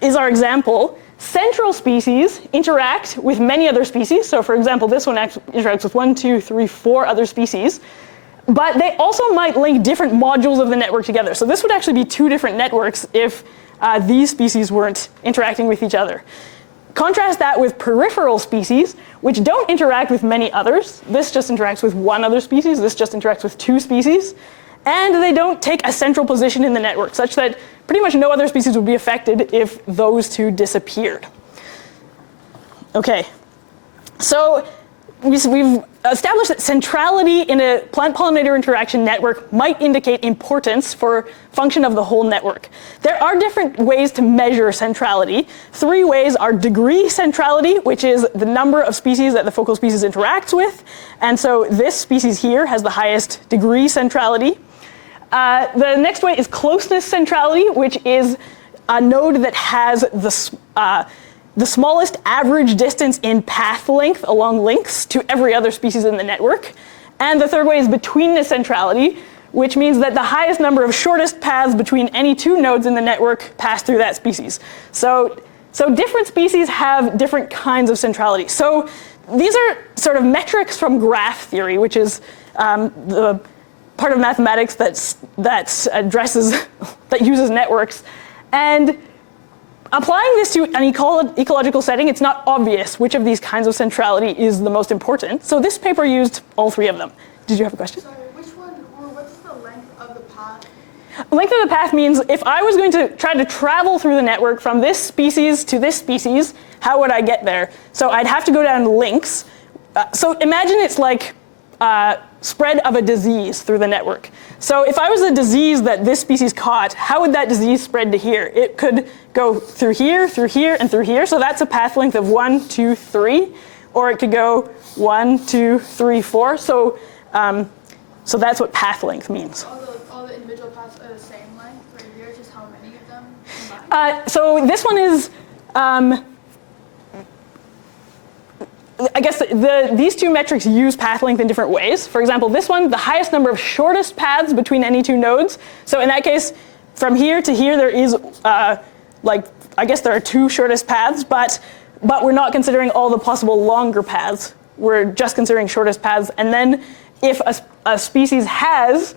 is our example, central species interact with many other species. So for example, this one interacts with 1, 2, 3, 4 other species. But they also might link different modules of the network together. So this would actually be 2 different networks if these species weren't interacting with each other. Contrast that with peripheral species, which don't interact with many others. This just interacts with 1 other species. This just interacts with 2 species. And they don't take a central position in the network, such that pretty much no other species would be affected if those 2 disappeared. Okay, so we've established that centrality in a plant-pollinator interaction network might indicate importance for function of the whole network. There are different ways to measure centrality. 3 ways are degree centrality, which is the number of species that the focal species interacts with. And so this species here has the highest degree centrality. The next way is closeness centrality, which is a node that has the smallest average distance in path length along links to every other species in the network. And the third way is betweenness centrality, which means that the highest number of shortest paths between any 2 nodes in the network pass through that species. So different species have different kinds of centrality. So these are sort of metrics from graph theory, which is the part of mathematics that uses networks. And applying this to an ecological setting, it's not obvious which of these kinds of centrality is the most important. So this paper used all 3 of them. Did you have a question? Sorry, which one, or what's the length of the path? Length of the path means if I was going to try to travel through the network from this species to this species, how would I get there? So I'd have to go down links. So imagine it's like spread of a disease through the network. So if I was a disease that this species caught, how would that disease spread to here? It could go through here, and through here. So that's a path length of 1, 2, 3. Or it could go 1, 2, 3, 4. So So that's what path length means. All the individual paths are the same length right here, just how many of them combined? So this one is, I guess these two metrics use path length in different ways. For example, this one, the highest number of shortest paths between any two nodes. So in that case, from here to here, there is, I guess there are two shortest paths, but we're not considering all the possible longer paths. We're just considering shortest paths. And then if a species has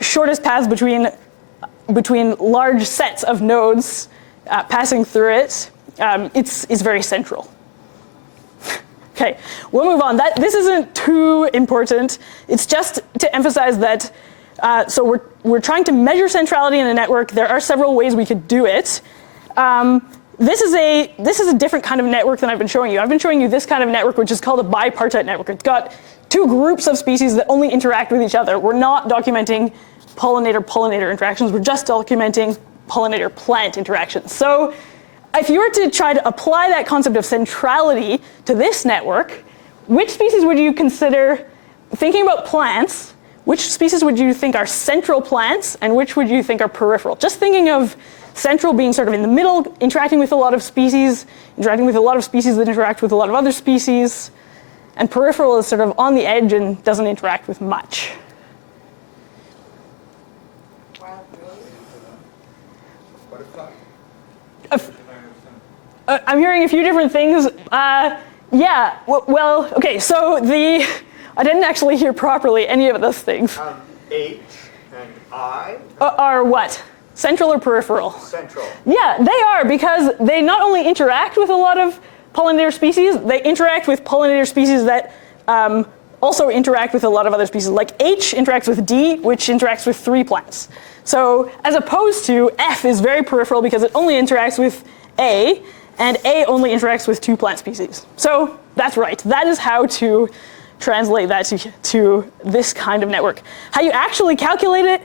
shortest paths between large sets of nodes passing through it, it's very central. Okay, we'll move on. This isn't too important. It's just to emphasize that, so we're trying to measure centrality in a network. There are several ways we could do it. This is a different kind of network than I've been showing you. I've been showing you this kind of network, which is called a bipartite network. It's got two groups of species that only interact with each other. We're not documenting pollinator-pollinator interactions. We're just documenting pollinator-plant interactions. So if you were to try to apply that concept of centrality to this network, which species would you consider, thinking about plants, which species would you think are central plants and which would you think are peripheral? Just thinking of central being sort of in the middle, interacting with a lot of species, interacting with a lot of species that interact with a lot of other species, and peripheral is sort of on the edge and doesn't interact with much. I'm hearing a few different things. Yeah, well, okay, so I didn't actually hear properly any of those things. H and I. Are what? Central or peripheral? Central. Yeah, they are, because they not only interact with a lot of pollinator species, they interact with pollinator species that also interact with a lot of other species. Like H interacts with D, which interacts with 3 plants. So as opposed to F is very peripheral because it only interacts with A, and A only interacts with 2 plant species. So that's right. That is how to translate that to this kind of network. How you actually calculate it,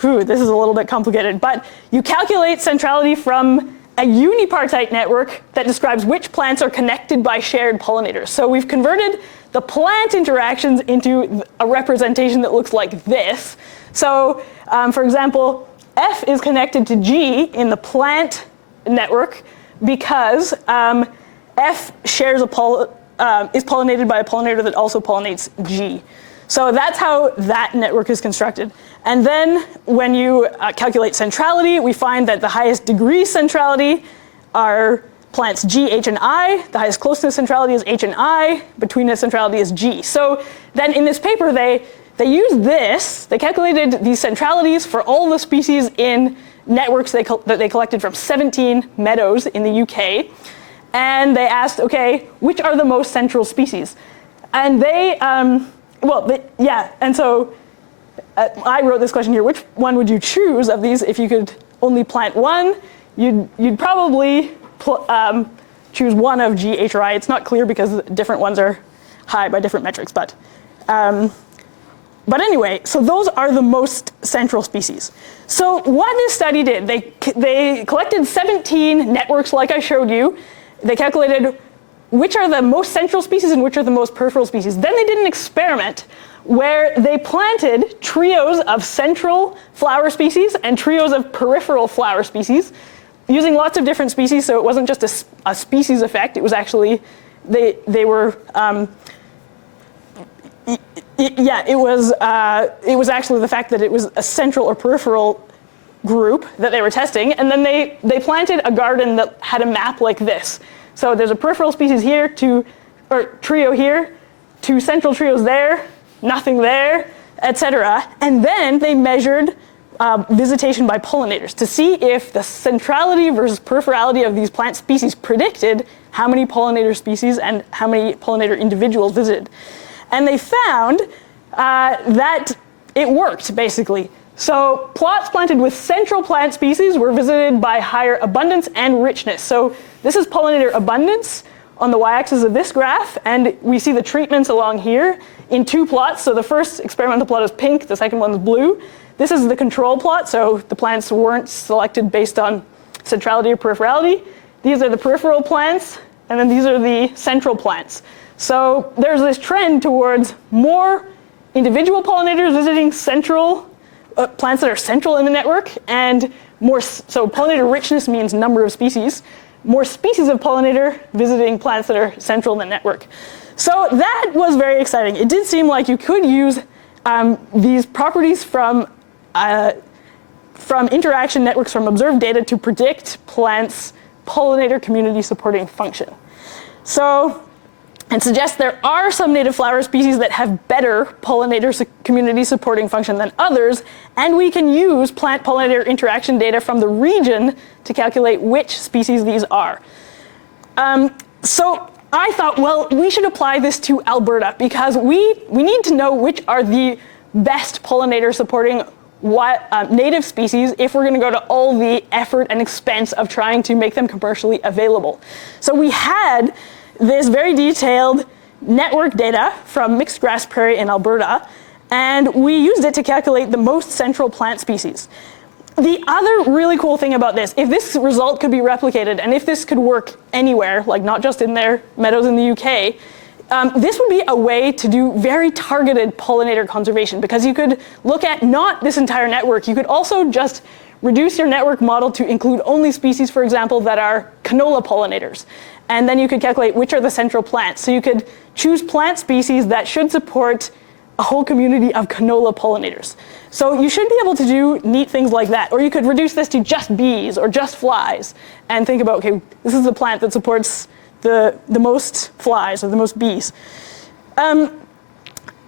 this is a little bit complicated, but you calculate centrality from a unipartite network that describes which plants are connected by shared pollinators. So we've converted the plant interactions into a representation that looks like this. So for example, F is connected to G in the plant network because F shares is pollinated by a pollinator that also pollinates G. So that's how that network is constructed. And then when you calculate centrality, we find that the highest degree centrality are plants G, H, and I. The highest closeness centrality is H and I. Betweenness centrality is G. So then in this paper, they used this. They calculated these centralities for all the species in networks that they collected from 17 meadows in the UK. And they asked, okay, which are the most central species? And and so I wrote this question here. Which one would you choose of these if you could only plant one? You'd probably choose one of G, H, or I. It's not clear because different ones are high by different metrics, but anyway, so those are the most central species. So what this study did, they collected 17 networks like I showed you. They calculated which are the most central species and which are the most peripheral species. Then they did an experiment where they planted trios of central flower species and trios of peripheral flower species using lots of different species. So it wasn't just a species effect. It was actually, it was actually the fact that it was a central or peripheral group that they were testing. And then they planted a garden that had a map like this. So there's a peripheral species here, trio here, 2 central trios there, nothing there, etc. And then they measured visitation by pollinators to see if the centrality versus peripherality of these plant species predicted how many pollinator species and how many pollinator individuals visited. And they found that it worked, basically. So plots planted with central plant species were visited by higher abundance and richness. So this is pollinator abundance on the y-axis of this graph, and we see the treatments along here in 2 plots. So the first experimental plot is pink, the second one is blue. This is the control plot, so the plants weren't selected based on centrality or peripherality. These are the peripheral plants, and then these are the central plants. So there's this trend towards more individual pollinators visiting central plants that are central in the network, and so pollinator richness means number of species, more species of pollinator visiting plants that are central in the network. So that was very exciting. It did seem like you could use these properties from interaction networks from observed data to predict plants' pollinator community supporting function. So it suggests there are some native flower species that have better pollinator community supporting function than others, and we can use plant-pollinator interaction data from the region to calculate which species these are. So I thought, well, we should apply this to Alberta because we need to know which are the best pollinator supporting native species if we're going to go to all the effort and expense of trying to make them commercially available. So we had this very detailed network data from mixed grass prairie in Alberta, and we used it to calculate the most central plant species. The other really cool thing about this, if this result could be replicated, and if this could work anywhere, like not just in their meadows in the UK, this would be a way to do very targeted pollinator conservation, because you could look at not this entire network, you could also just reduce your network model to include only species, for example, that are canola pollinators. And then you could calculate which are the central plants. So you could choose plant species that should support a whole community of canola pollinators. So you should be able to do neat things like that. Or you could reduce this to just bees or just flies and think about, okay, this is the plant that supports the most flies or the most bees. And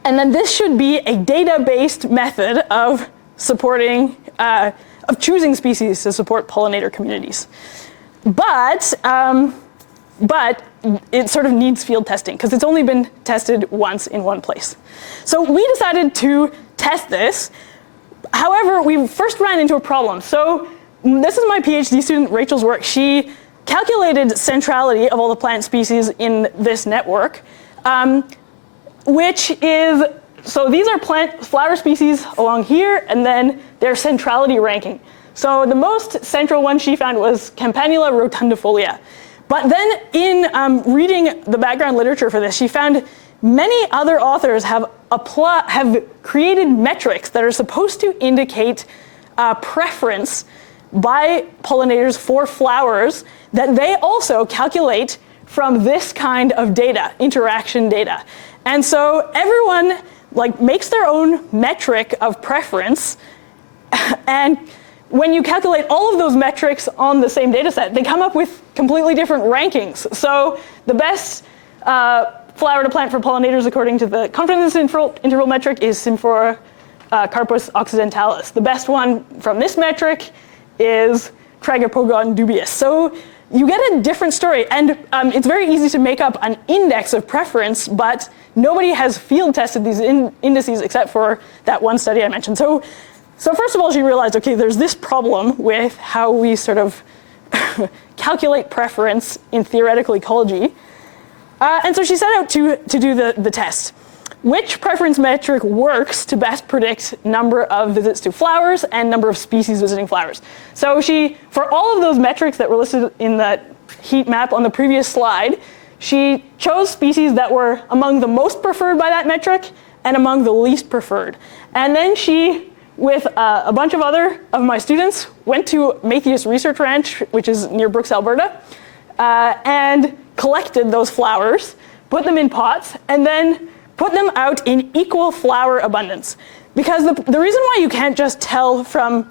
then this should be a data-based method of supporting, of choosing species to support pollinator communities. But it sort of needs field testing because it's only been tested once in one place. So we decided to test this. However, we first ran into a problem. So this is my PhD student, Rachel's work. She calculated centrality of all the plant species in this network, which is, so these are flower species along here, and then their centrality ranking. So the most central one she found was Campanula rotundifolia. But then in reading the background literature for this, she found many other authors have created metrics that are supposed to indicate preference by pollinators for flowers that they also calculate from this kind of data, interaction data. And so everyone makes their own metric of preference, and when you calculate all of those metrics on the same data set, they come up with completely different rankings. So the best flower to plant for pollinators according to the confidence interval metric is Symphora Carpus occidentalis. The best one from this metric is Tragopogon dubius. So you get a different story, and it's very easy to make up an index of preference, but nobody has field tested these indices except for that one study I mentioned. So first of all, she realized, okay, there's this problem with how we sort of calculate preference in theoretical ecology. And so she set out to do the test. Which preference metric works to best predict number of visits to flowers and number of species visiting flowers? So for all of those metrics that were listed in that heat map on the previous slide, she chose species that were among the most preferred by that metric and among the least preferred. And then she, with a bunch of other of my students, went to Matthias Research Ranch, which is near Brooks, Alberta, and collected those flowers, put them in pots, and then put them out in equal flower abundance. Because the reason why you can't just tell from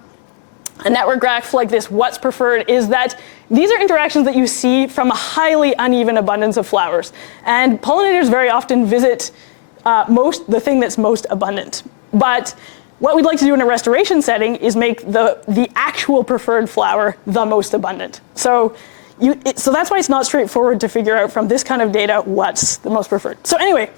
a network graph like this what's preferred is that these are interactions that you see from a highly uneven abundance of flowers. And pollinators very often visit the thing that's most abundant. But what we'd like to do in a restoration setting is make the actual preferred flower the most abundant. So that's why it's not straightforward to figure out from this kind of data what's the most preferred. So anyway,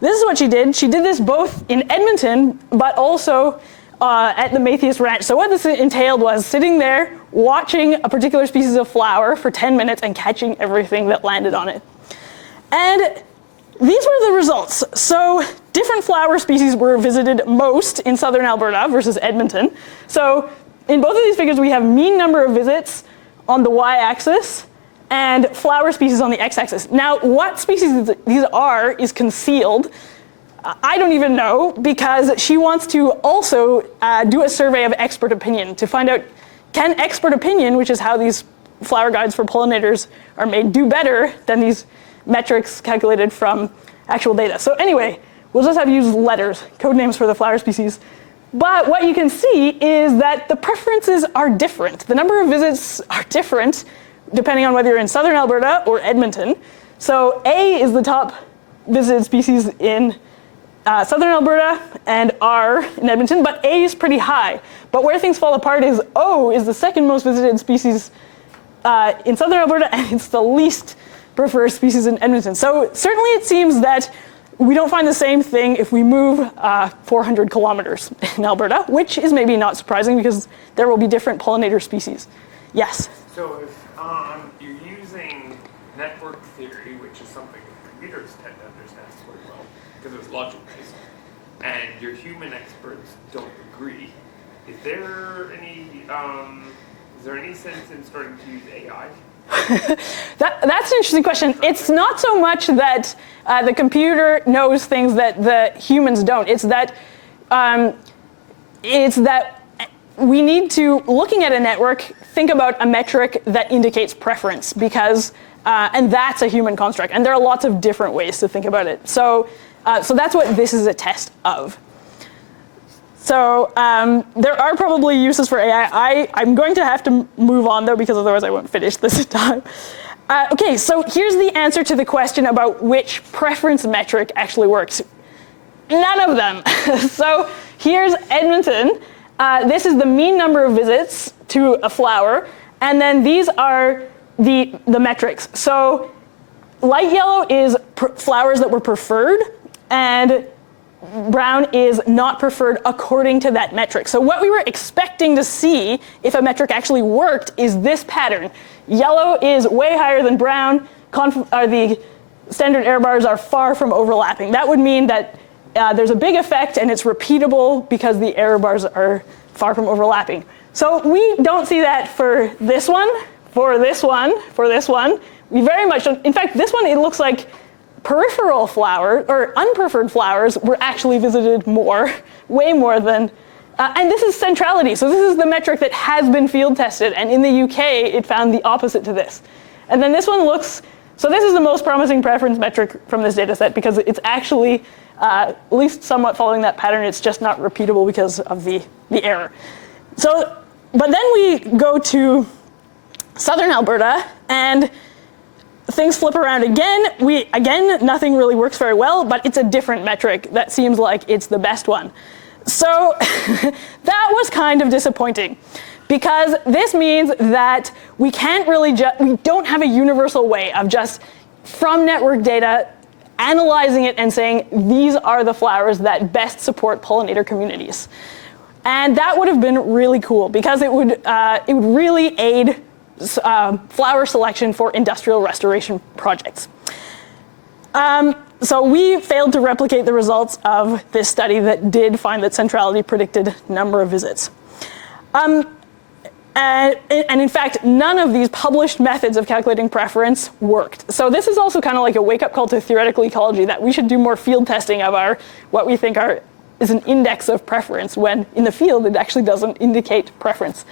this is what she did. She did this both in Edmonton, but also at the Matthias Ranch. So what this entailed was sitting there, watching a particular species of flower for 10 minutes and catching everything that landed on it. And these were the results. So different flower species were visited most in southern Alberta versus Edmonton. So in both of these figures, we have mean number of visits on the y-axis and flower species on the x-axis. Now, what species these are is concealed I don't even know, because she wants to also do a survey of expert opinion to find out, can expert opinion, which is how these flower guides for pollinators are made, do better than these metrics calculated from actual data. So anyway, we'll just have used letters, code names for the flower species. But what you can see is that the preferences are different. The number of visits are different depending on whether you're in southern Alberta or Edmonton. So A is the top visited species in southern Alberta and R in Edmonton, but A is pretty high. But where things fall apart is O is the second most visited species in southern Alberta, and it's the least preferred species in Edmonton. So certainly it seems that we don't find the same thing if we move 400 kilometers in Alberta, which is maybe not surprising because there will be different pollinator species. Yes? So if you're using network theory, which is something computers tend to understand quite well, because it's logic-based, and your human experts don't agree, is there any sense in starting to use AI? That's an interesting question. It's not so much that the computer knows things that the humans don't. It's that we need to, looking at a network, think about a metric that indicates preference, because and that's a human construct. And there are lots of different ways to think about it. So that's what this is a test of. So there are probably uses for AI. I'm going to have to move on, though, because otherwise I won't finish this in time. OK, so here's the answer to the question about which preference metric actually works. None of them. So here's Edmonton. This is the mean number of visits to a flower. And then these are the metrics. So light yellow is flowers that were preferred, and brown is not preferred according to that metric. So what we were expecting to see if a metric actually worked is this pattern. Yellow is way higher than brown. The standard error bars are far from overlapping. That would mean that there's a big effect and it's repeatable because the error bars are far from overlapping. So we don't see that for this one, for this one, for this one. We very much don't. In fact, this one, it looks like peripheral flowers, or unpreferred flowers, were actually visited more, way more than, and this is centrality. So this is the metric that has been field tested, and in the UK, it found the opposite to this. And then this one looks, so this is the most promising preference metric from this data set, because it's actually at least somewhat following that pattern. It's just not repeatable because of the error. So, but then we go to southern Alberta, and things flip around again. Again, nothing really works very well, but it's a different metric that seems like it's the best one. So that was kind of disappointing, because this means that we can't really we don't have a universal way of just from network data analyzing it and saying these are the flowers that best support pollinator communities. And that would have been really cool, because it would really aid flower selection for industrial restoration projects. So we failed to replicate the results of this study that did find that centrality predicted number of visits. And in fact, none of these published methods of calculating preference worked. So this is also kind of like a wake-up call to theoretical ecology, that we should do more field testing of what we think is an index of preference, when in the field it actually doesn't indicate preference.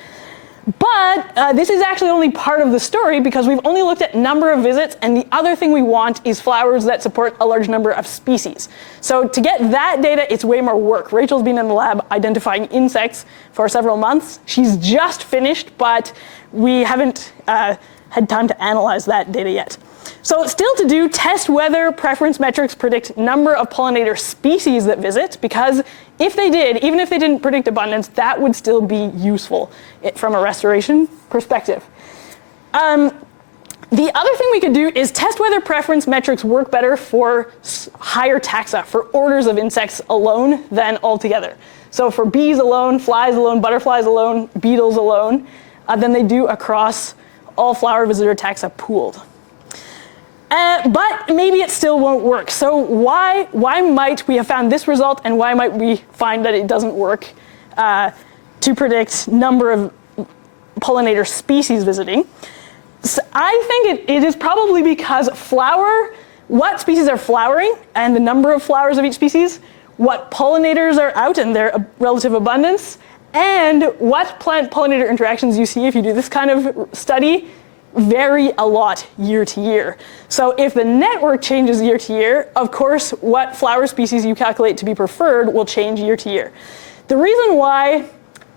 But this is actually only part of the story, because we've only looked at number of visits, and the other thing we want is flowers that support a large number of species. So to get that data, it's way more work. Rachel's been in the lab identifying insects for several months. She's just finished, but we haven't had time to analyze that data yet. So still to do, test whether preference metrics predict number of pollinator species that visit, because if they did, even if they didn't predict abundance, that would still be useful from a restoration perspective. The other thing we could do is test whether preference metrics work better for higher taxa, for orders of insects alone than altogether. So for bees alone, flies alone, butterflies alone, beetles alone, than they do across all flower visitor taxa pooled. But maybe it still won't work. So why might we have found this result, and why might we find that it doesn't work to predict number of pollinator species visiting? So I think it is probably because flower what species are flowering and the number of flowers of each species, what pollinators are out and their relative abundance, and what plant-pollinator interactions you see if you do this kind of study vary a lot year to year. So if the network changes year to year, of course, what flower species you calculate to be preferred will change year to year. The reason why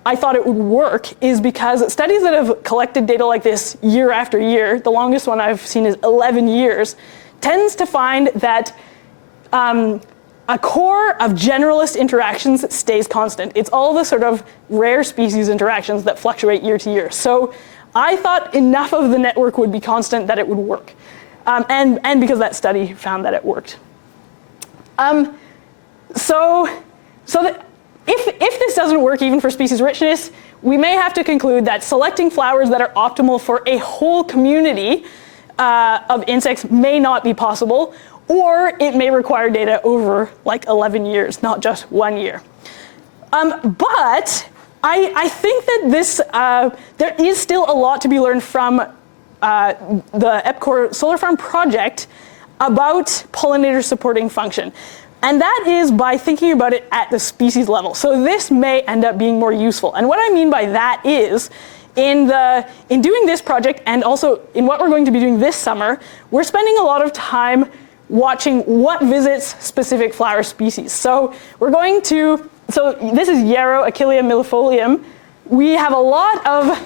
I thought it would work is because studies that have collected data like this year after year, the longest one I've seen is 11 years, tends to find that a core of generalist interactions stays constant. It's all the sort of rare species interactions that fluctuate year to year. So I thought enough of the network would be constant that it would work. And because that study found that it worked. So that if this doesn't work even for species richness, we may have to conclude that selecting flowers that are optimal for a whole community of insects may not be possible, or it may require data over like 11 years, not just 1 year. But I think that this, there is still a lot to be learned from the Epcor Solar Farm project about pollinator supporting function. And that is by thinking about it at the species level. So this may end up being more useful. And what I mean by that is, in doing this project and also in what we're going to be doing this summer, we're spending a lot of time watching what visits specific flower species. So we're going to, so this is yarrow, Achillea millefolium. We have a lot of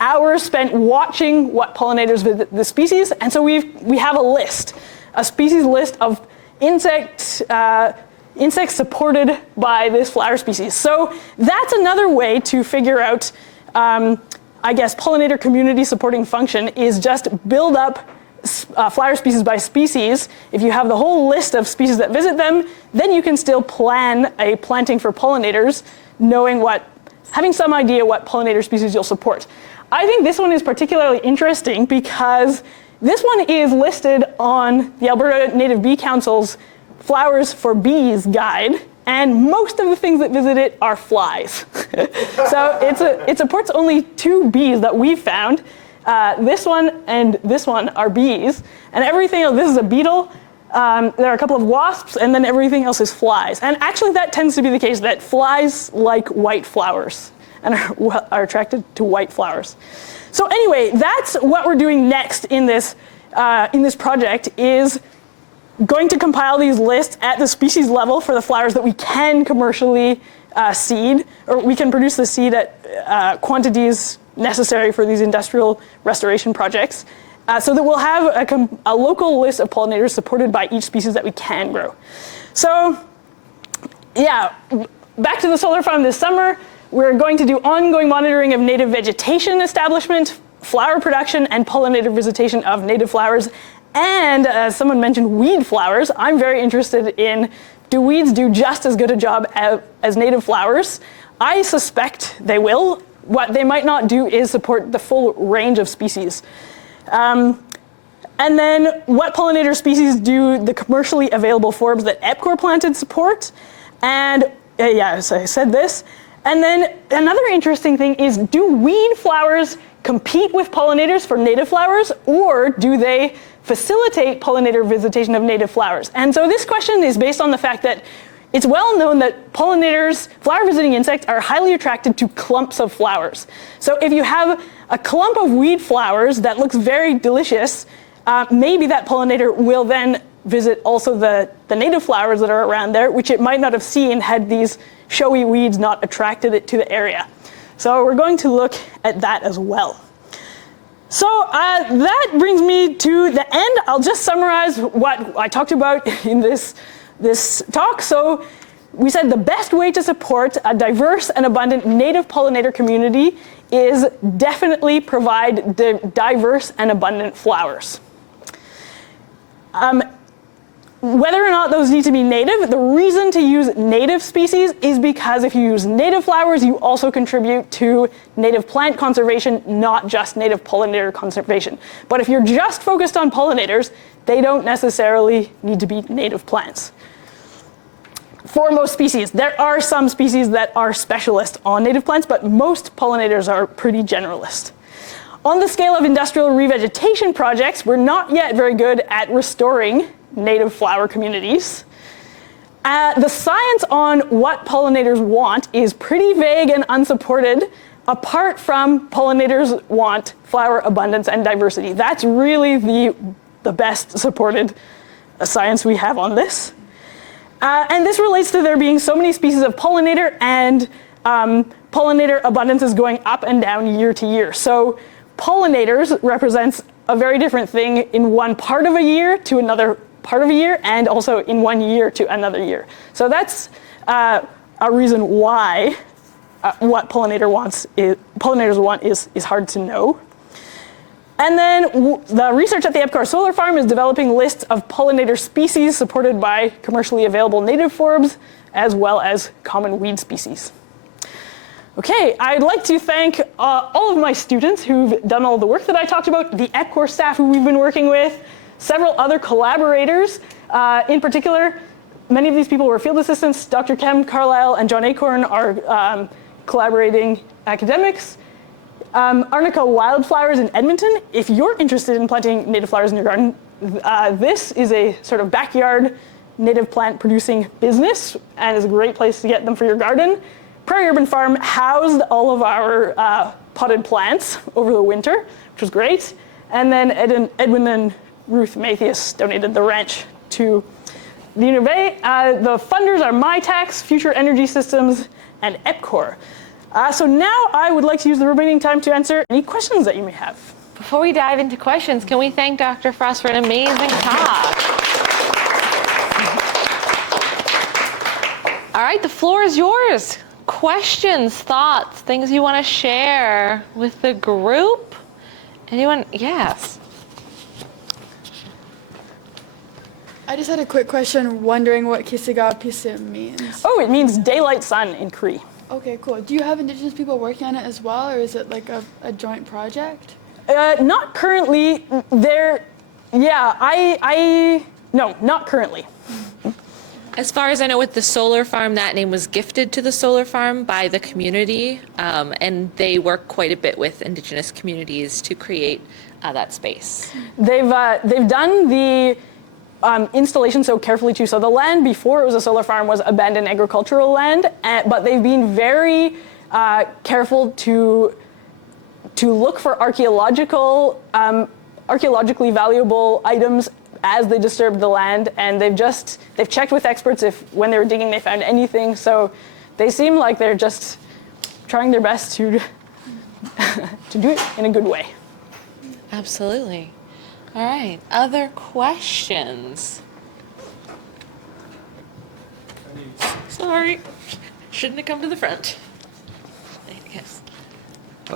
hours spent watching what pollinators visit the species, and so we have a list, a species list of insects supported by this flower species. So that's another way to figure out, I guess, pollinator community supporting function is just build up flower species by species. If you have the whole list of species that visit them, then you can still plan a planting for pollinators, having some idea what pollinator species you'll support. I think this one is particularly interesting because this one is listed on the Alberta Native Bee Council's Flowers for Bees guide, and most of the things that visit it are flies. So it supports only 2 bees that we've found. This one and this one are bees, and everything else, this is a beetle, there are a couple of wasps, and then everything else is flies. And actually that tends to be the case, that flies like white flowers and are attracted to white flowers. So anyway, that's what we're doing next in this project, is going to compile these lists at the species level for the flowers that we can commercially seed, or we can produce the seed at quantities necessary for these industrial restoration projects, so that we'll have a local list of pollinators supported by each species that we can grow. So yeah, back to the solar farm this summer, we're going to do ongoing monitoring of native vegetation establishment, flower production, and pollinator visitation of native flowers. And as someone mentioned, weed flowers. I'm very interested in, do weeds do just as good a job as native flowers? I suspect they will. What they might not do is support the full range of species. And then what pollinator species do the commercially available forbs that Epcor planted support? And yeah, so I said this. And then another interesting thing is, do weed flowers compete with pollinators for native flowers, or do they facilitate pollinator visitation of native flowers? And so this question is based on the fact that it's well known that pollinators, flower visiting insects, are highly attracted to clumps of flowers. So if you have a clump of weed flowers that looks very delicious, maybe that pollinator will then visit also the native flowers that are around there, which it might not have seen had these showy weeds not attracted it to the area. So we're going to look at that as well. So that brings me to the end. I'll just summarize what I talked about in this talk. So we said the best way to support a diverse and abundant native pollinator community is definitely provide diverse and abundant flowers. Whether or not those need to be native, the reason to use native species is because if you use native flowers, you also contribute to native plant conservation, not just native pollinator conservation. But if you're just focused on pollinators, they don't necessarily need to be native plants. For most species, there are some species that are specialists on native plants, but most pollinators are pretty generalist. On the scale of industrial revegetation projects, we're not yet very good at restoring native flower communities. The science on what pollinators want is pretty vague and unsupported, apart from pollinators want flower abundance and diversity. That's really the best supported science we have on this. And this relates to there being so many species of pollinator, and pollinator abundance is going up and down year to year. So pollinators represents a very different thing in one part of a year to another part of a year, and also in 1 year to another year. So that's a reason why what pollinators want is hard to know. And then the research at the Epcor Solar Farm is developing lists of pollinator species supported by commercially available native forbs, as well as common weed species. Okay, I'd like to thank all of my students who've done all the work that I talked about, the Epcor staff who we've been working with, several other collaborators. In particular, many of these people were field assistants. Dr. Kem Carlisle and John Acorn are collaborating academics. Arnica Wildflowers in Edmonton. If you're interested in planting native flowers in your garden, this is a sort of backyard native plant producing business and is a great place to get them for your garden. Prairie Urban Farm housed all of our potted plants over the winter, which was great. And then Edwin and Ruth Mathias donated the ranch to the U of A. The funders are MyTax, Future Energy Systems, and Epcor. So now I would like to use the remaining time to answer any questions that you may have. Before we dive into questions, can we thank Dr. Frost for an amazing talk? All right, the floor is yours. Questions, thoughts, things you want to share with the group? Anyone? Yes. I just had a quick question, wondering what Kisigaw means. Oh, it means daylight sun in Cree. Okay, cool. Do you have Indigenous people working on it as well, or is it like a joint project? Not currently. No, not currently. As far as I know, with the solar farm, that name was gifted to the solar farm by the community, and they work quite a bit with Indigenous communities to create that space. They've done the installation so carefully too. So the land before it was a solar farm was abandoned agricultural land, but they've been very careful to look for archaeologically valuable items as they disturbed the land, and they've checked with experts if when they were digging they found anything. So they seem like they're just trying their best to do it in a good way. Absolutely. All right, other questions? Sorry, shouldn't have come to the front. Yes.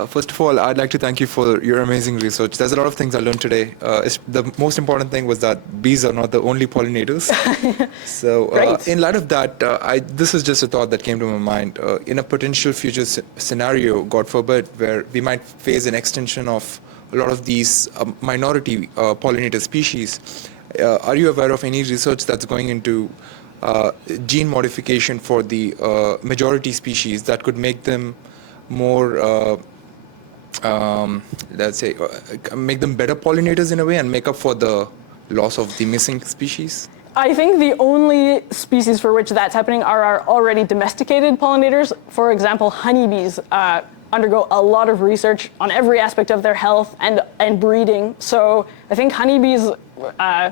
First of all, I'd like to thank you for your amazing research. There's a lot of things I learned today. The most important thing was that bees are not the only pollinators. So in light of that, this is just a thought that came to my mind. In a potential future scenario, God forbid, where we might face an extinction of a lot of these minority pollinator species, are you aware of any research that's going into gene modification for the majority species that could make them more let's say, make them better pollinators in a way and make up for the loss of the missing species? I think the only species for which that's happening are our already domesticated pollinators. For example, honeybees undergo a lot of research on every aspect of their health and breeding. So I think honeybees are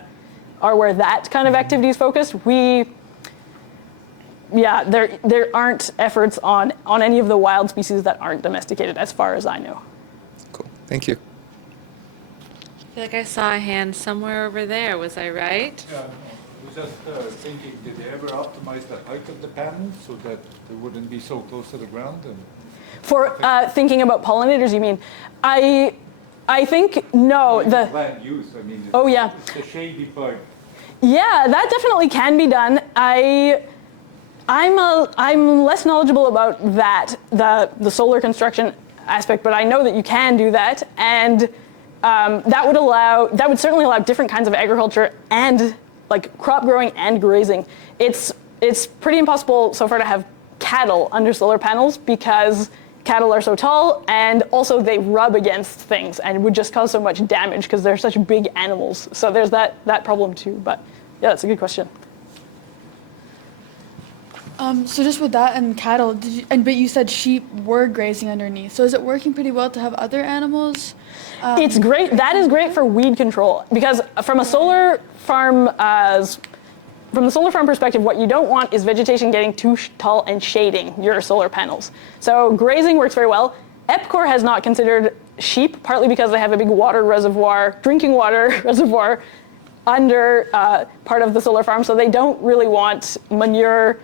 where that kind of activity is focused. There aren't efforts on any of the wild species that aren't domesticated, as far as I know. Cool. Thank you. I feel like I saw a hand somewhere over there. Was I right? Yeah, I was just thinking, did they ever optimize the height of the panels so that they wouldn't be so close to the ground? And For thinking about pollinators, you mean? I think no. The plant use. I mean. Oh yeah. It's the shady part. Yeah, that definitely can be done. I'm less knowledgeable about that, the solar construction aspect, but I know that you can do that, and that would certainly allow different kinds of agriculture and like crop growing and grazing. It's pretty impossible so far to have cattle under solar panels because cattle are so tall, and also they rub against things and would just cause so much damage because they're such big animals. So there's that problem too. But yeah, that's a good question. So just with that and cattle, but you said sheep were grazing underneath. So is it working pretty well to have other animals? It's great. That is great for weed control because from a solar farm, from the solar farm perspective, what you don't want is vegetation getting too tall and shading your solar panels. So grazing works very well. EPCOR has not considered sheep, partly because they have a big water reservoir, drinking water reservoir, under part of the solar farm, so they don't really want manure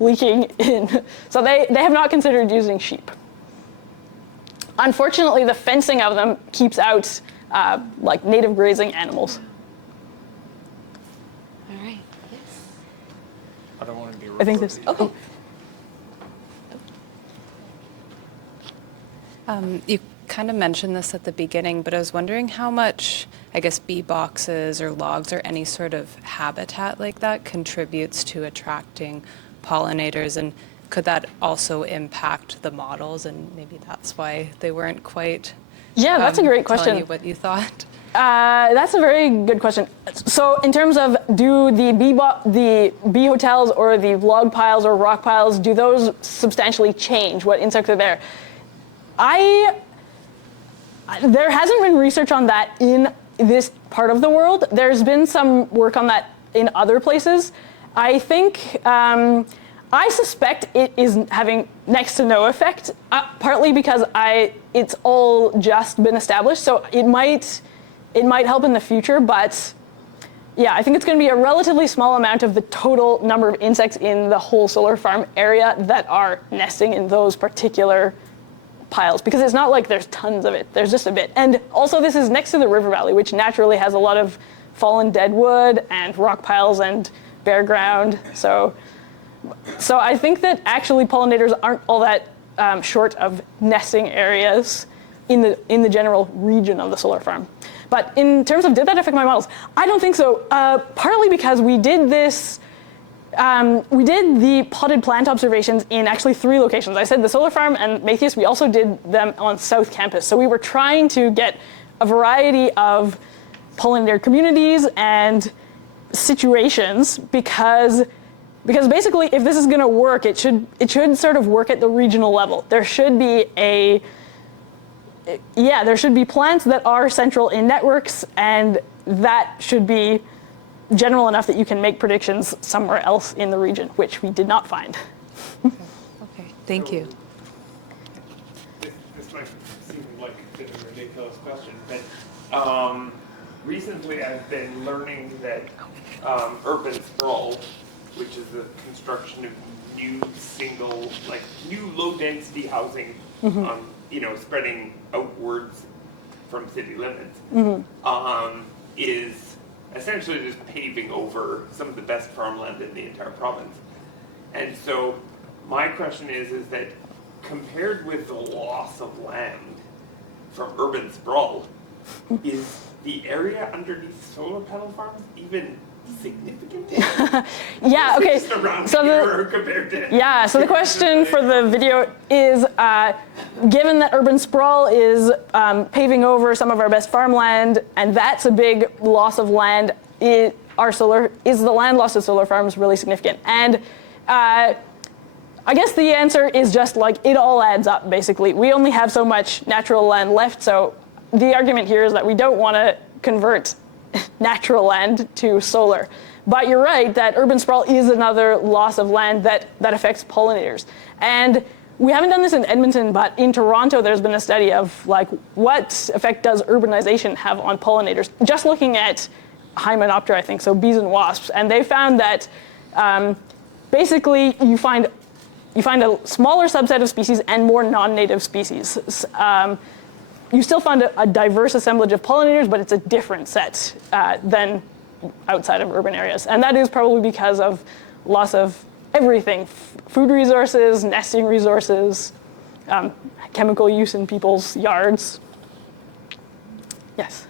leaking in. So they have not considered using sheep. Unfortunately, the fencing of them keeps out like native grazing animals. All right. Yes. I don't want to be I think this. Okay. You kind of mentioned this at the beginning, but I was wondering how much, I guess, bee boxes or logs or any sort of habitat like that contributes to attracting pollinators, and could that also impact the models, and maybe that's why they weren't quite That's a great question. telling you what you thought? That's a very good question. So in terms of do the bee hotels or the log piles or rock piles, do those substantially change what insects are there? There hasn't been research on that in this part of the world. There's been some work on that in other places. I think, I suspect it is having next to no effect, partly because it's all just been established, so it might help in the future, but yeah, I think it's going to be a relatively small amount of the total number of insects in the whole solar farm area that are nesting in those particular piles, because it's not like there's tons of it, there's just a bit. And also this is next to the river valley, which naturally has a lot of fallen dead wood and rock piles and bare ground. So I think that actually pollinators aren't all that short of nesting areas in the general region of the solar farm. But in terms of did that affect my models, I don't think so. Partly because we did this. We did the potted plant observations in actually 3 locations. I said the solar farm and Matthias, we also did them on South Campus. So we were trying to get a variety of pollinator communities and situations because basically if this is going to work, it should sort of work at the regional level. There should be there should be plants that are central in networks, and that should be general enough that you can make predictions somewhere else in the region, which we did not find. Okay, thank you. This might seem like a bit of a ridiculous question, but recently I've been learning that urban sprawl, which is the construction of new low-density housing, spreading outwards from city limits, is essentially just paving over some of the best farmland in the entire province. And so my question is that compared with the loss of land from urban sprawl, is the area underneath solar panel farms even significant? Yeah, okay. Just around So here compared to so the question for the video is, given that urban sprawl is paving over some of our best farmland, and that's a big loss of land, is the land loss to solar farms really significant? And I guess the answer is just like it all adds up, basically. We only have so much natural land left, so the argument here is that we don't want to convert natural land to solar. But you're right that urban sprawl is another loss of land that affects pollinators. And we haven't done this in Edmonton, but in Toronto there's been a study of like what effect does urbanization have on pollinators, just looking at Hymenoptera, I think, so bees and wasps. And they found that basically you find a smaller subset of species and more non-native species. You still find a diverse assemblage of pollinators, but it's a different set than outside of urban areas. And that is probably because of loss of everything: food resources, nesting resources, chemical use in people's yards. Yes?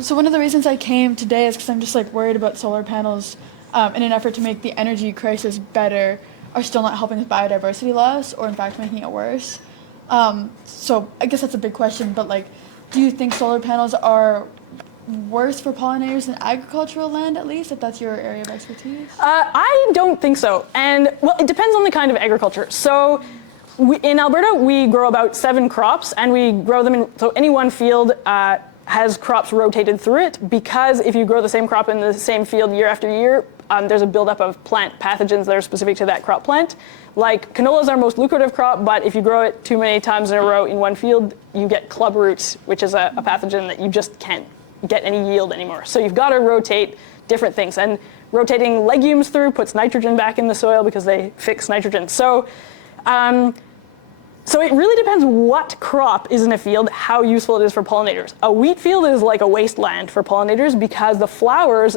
So one of the reasons I came today is because I'm just like worried about solar panels in an effort to make the energy crisis better. are still not helping with biodiversity loss, or in fact making it worse. So I guess that's a big question, but like, do you think solar panels are worse for pollinators than agricultural land, at least, if that's your area of expertise? I don't think so. And, well, it depends on the kind of agriculture. So in Alberta, we grow about 7 crops, and we grow them in, so any one field has crops rotated through it, because if you grow the same crop in the same field year after year, there's a buildup of plant pathogens that are specific to that crop plant. Like, canola is our most lucrative crop, but if you grow it too many times in a row in one field, you get club roots, which is a pathogen that you just can't get any yield anymore. So you've got to rotate different things. And rotating legumes through puts nitrogen back in the soil because they fix nitrogen. So it really depends what crop is in a field, how useful it is for pollinators. A wheat field is like a wasteland for pollinators because the flowers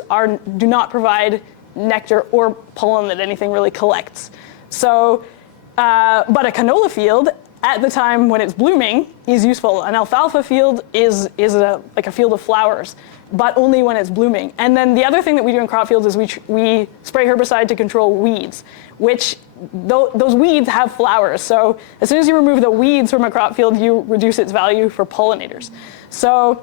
do not provide nectar or pollen that anything really collects. So, but a canola field, at the time when it's blooming, is useful. An alfalfa field is like a field of flowers, but only when it's blooming. And then the other thing that we do in crop fields is we spray herbicide to control weeds, which those weeds have flowers. So as soon as you remove the weeds from a crop field, you reduce its value for pollinators. So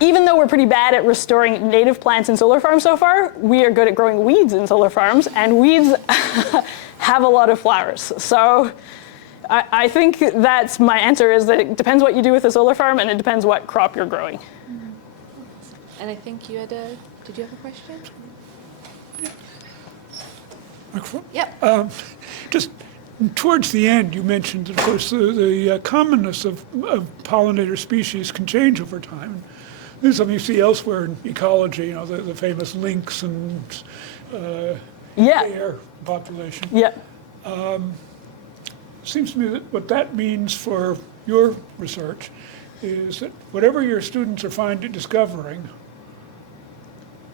even though we're pretty bad at restoring native plants in solar farms so far, we are good at growing weeds in solar farms, and weeds have a lot of flowers. So I think that's my answer, is that it depends what you do with a solar farm, and it depends what crop you're growing. And I think you had did you have a question? Microphone? Yep. Just towards the end, you mentioned, of course, the commonness of pollinator species can change over time. This is something you see elsewhere in ecology, you know, the famous lynx and bear population. Yeah. Seems to me that what that means for your research is that whatever your students are discovering,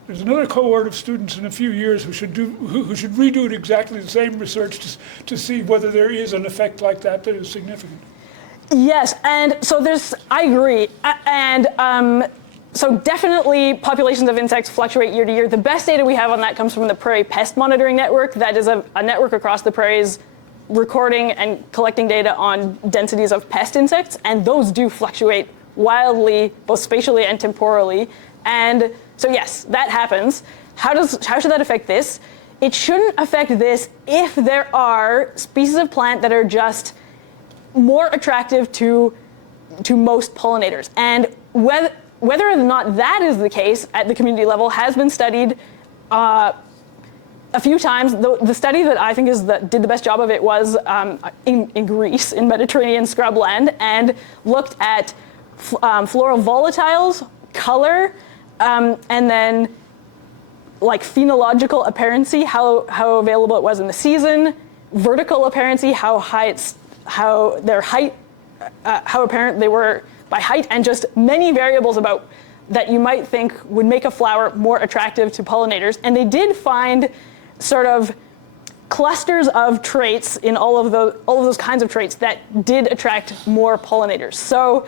there's another cohort of students in a few years who should redo it exactly the same research to see whether there is an effect like that is significant. Yes, and so I agree. And so definitely populations of insects fluctuate year to year. The best data we have on that comes from the Prairie Pest Monitoring Network. That is a network across the prairies recording and collecting data on densities of pest insects, and those do fluctuate wildly, both spatially and temporally. And so yes, that happens. How should that affect this? It shouldn't affect this if there are species of plant that are just more attractive to most pollinators. And whether or not that is the case at the community level has been studied a few times. The study that I think did the best job of it was in Greece, in Mediterranean scrubland, and looked at floral volatiles, color, and then like phenological apparency, how available it was in the season, vertical apparency, how apparent they were by height, and just many variables about that you might think would make a flower more attractive to pollinators. And they did find sort of clusters of traits in all of those kinds of traits that did attract more pollinators. So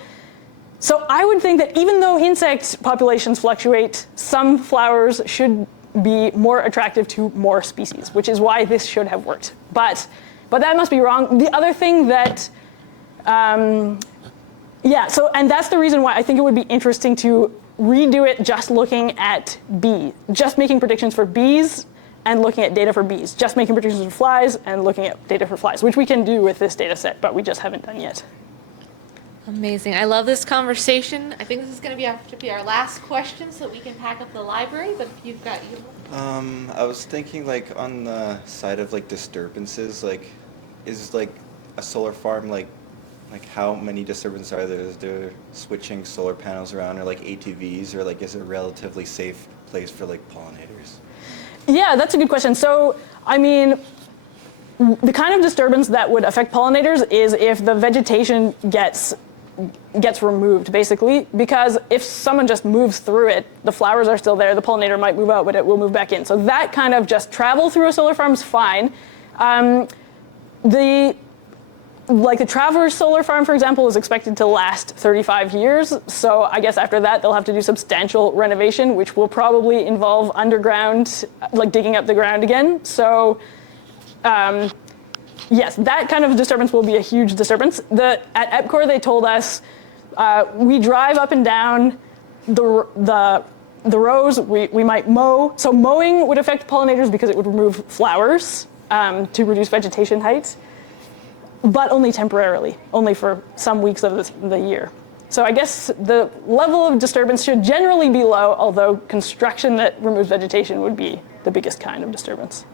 I would think that even though insect populations fluctuate, some flowers should be more attractive to more species, which is why this should have worked. But that must be wrong. The other thing that, and that's the reason why I think it would be interesting to redo it just looking at just making predictions for bees and looking at data for bees, just making predictions for flies and looking at data for flies, which we can do with this data set, but we just haven't done yet. Amazing. I love this conversation. I think this is going to have to be our last question so that we can pack up the library, but if you've got I was thinking, like, on the side of, like, disturbances, like, is, like, a solar farm, like how many disturbances are there? Is there switching solar panels around, or, like, ATVs, or, like, is it a relatively safe place for, like, pollinators? Yeah, that's a good question. So, I mean, the kind of disturbance that would affect pollinators is if the vegetation gets removed, basically, because if someone just moves through it, the flowers are still there, the pollinator might move out, but it will move back in. So that kind of just travel through a solar farm is fine. like the Travers Solar Farm, for example, is expected to last 35 years. So I guess after that, they'll have to do substantial renovation, which will probably involve underground, like digging up the ground again. So yes, that kind of disturbance will be a huge disturbance. At EPCOR, they told us we drive up and down the rows, we might mow. So mowing would affect pollinators because it would remove flowers to reduce vegetation height, but only temporarily, only for some weeks of the year. So I guess the level of disturbance should generally be low, although construction that removes vegetation would be the biggest kind of disturbance.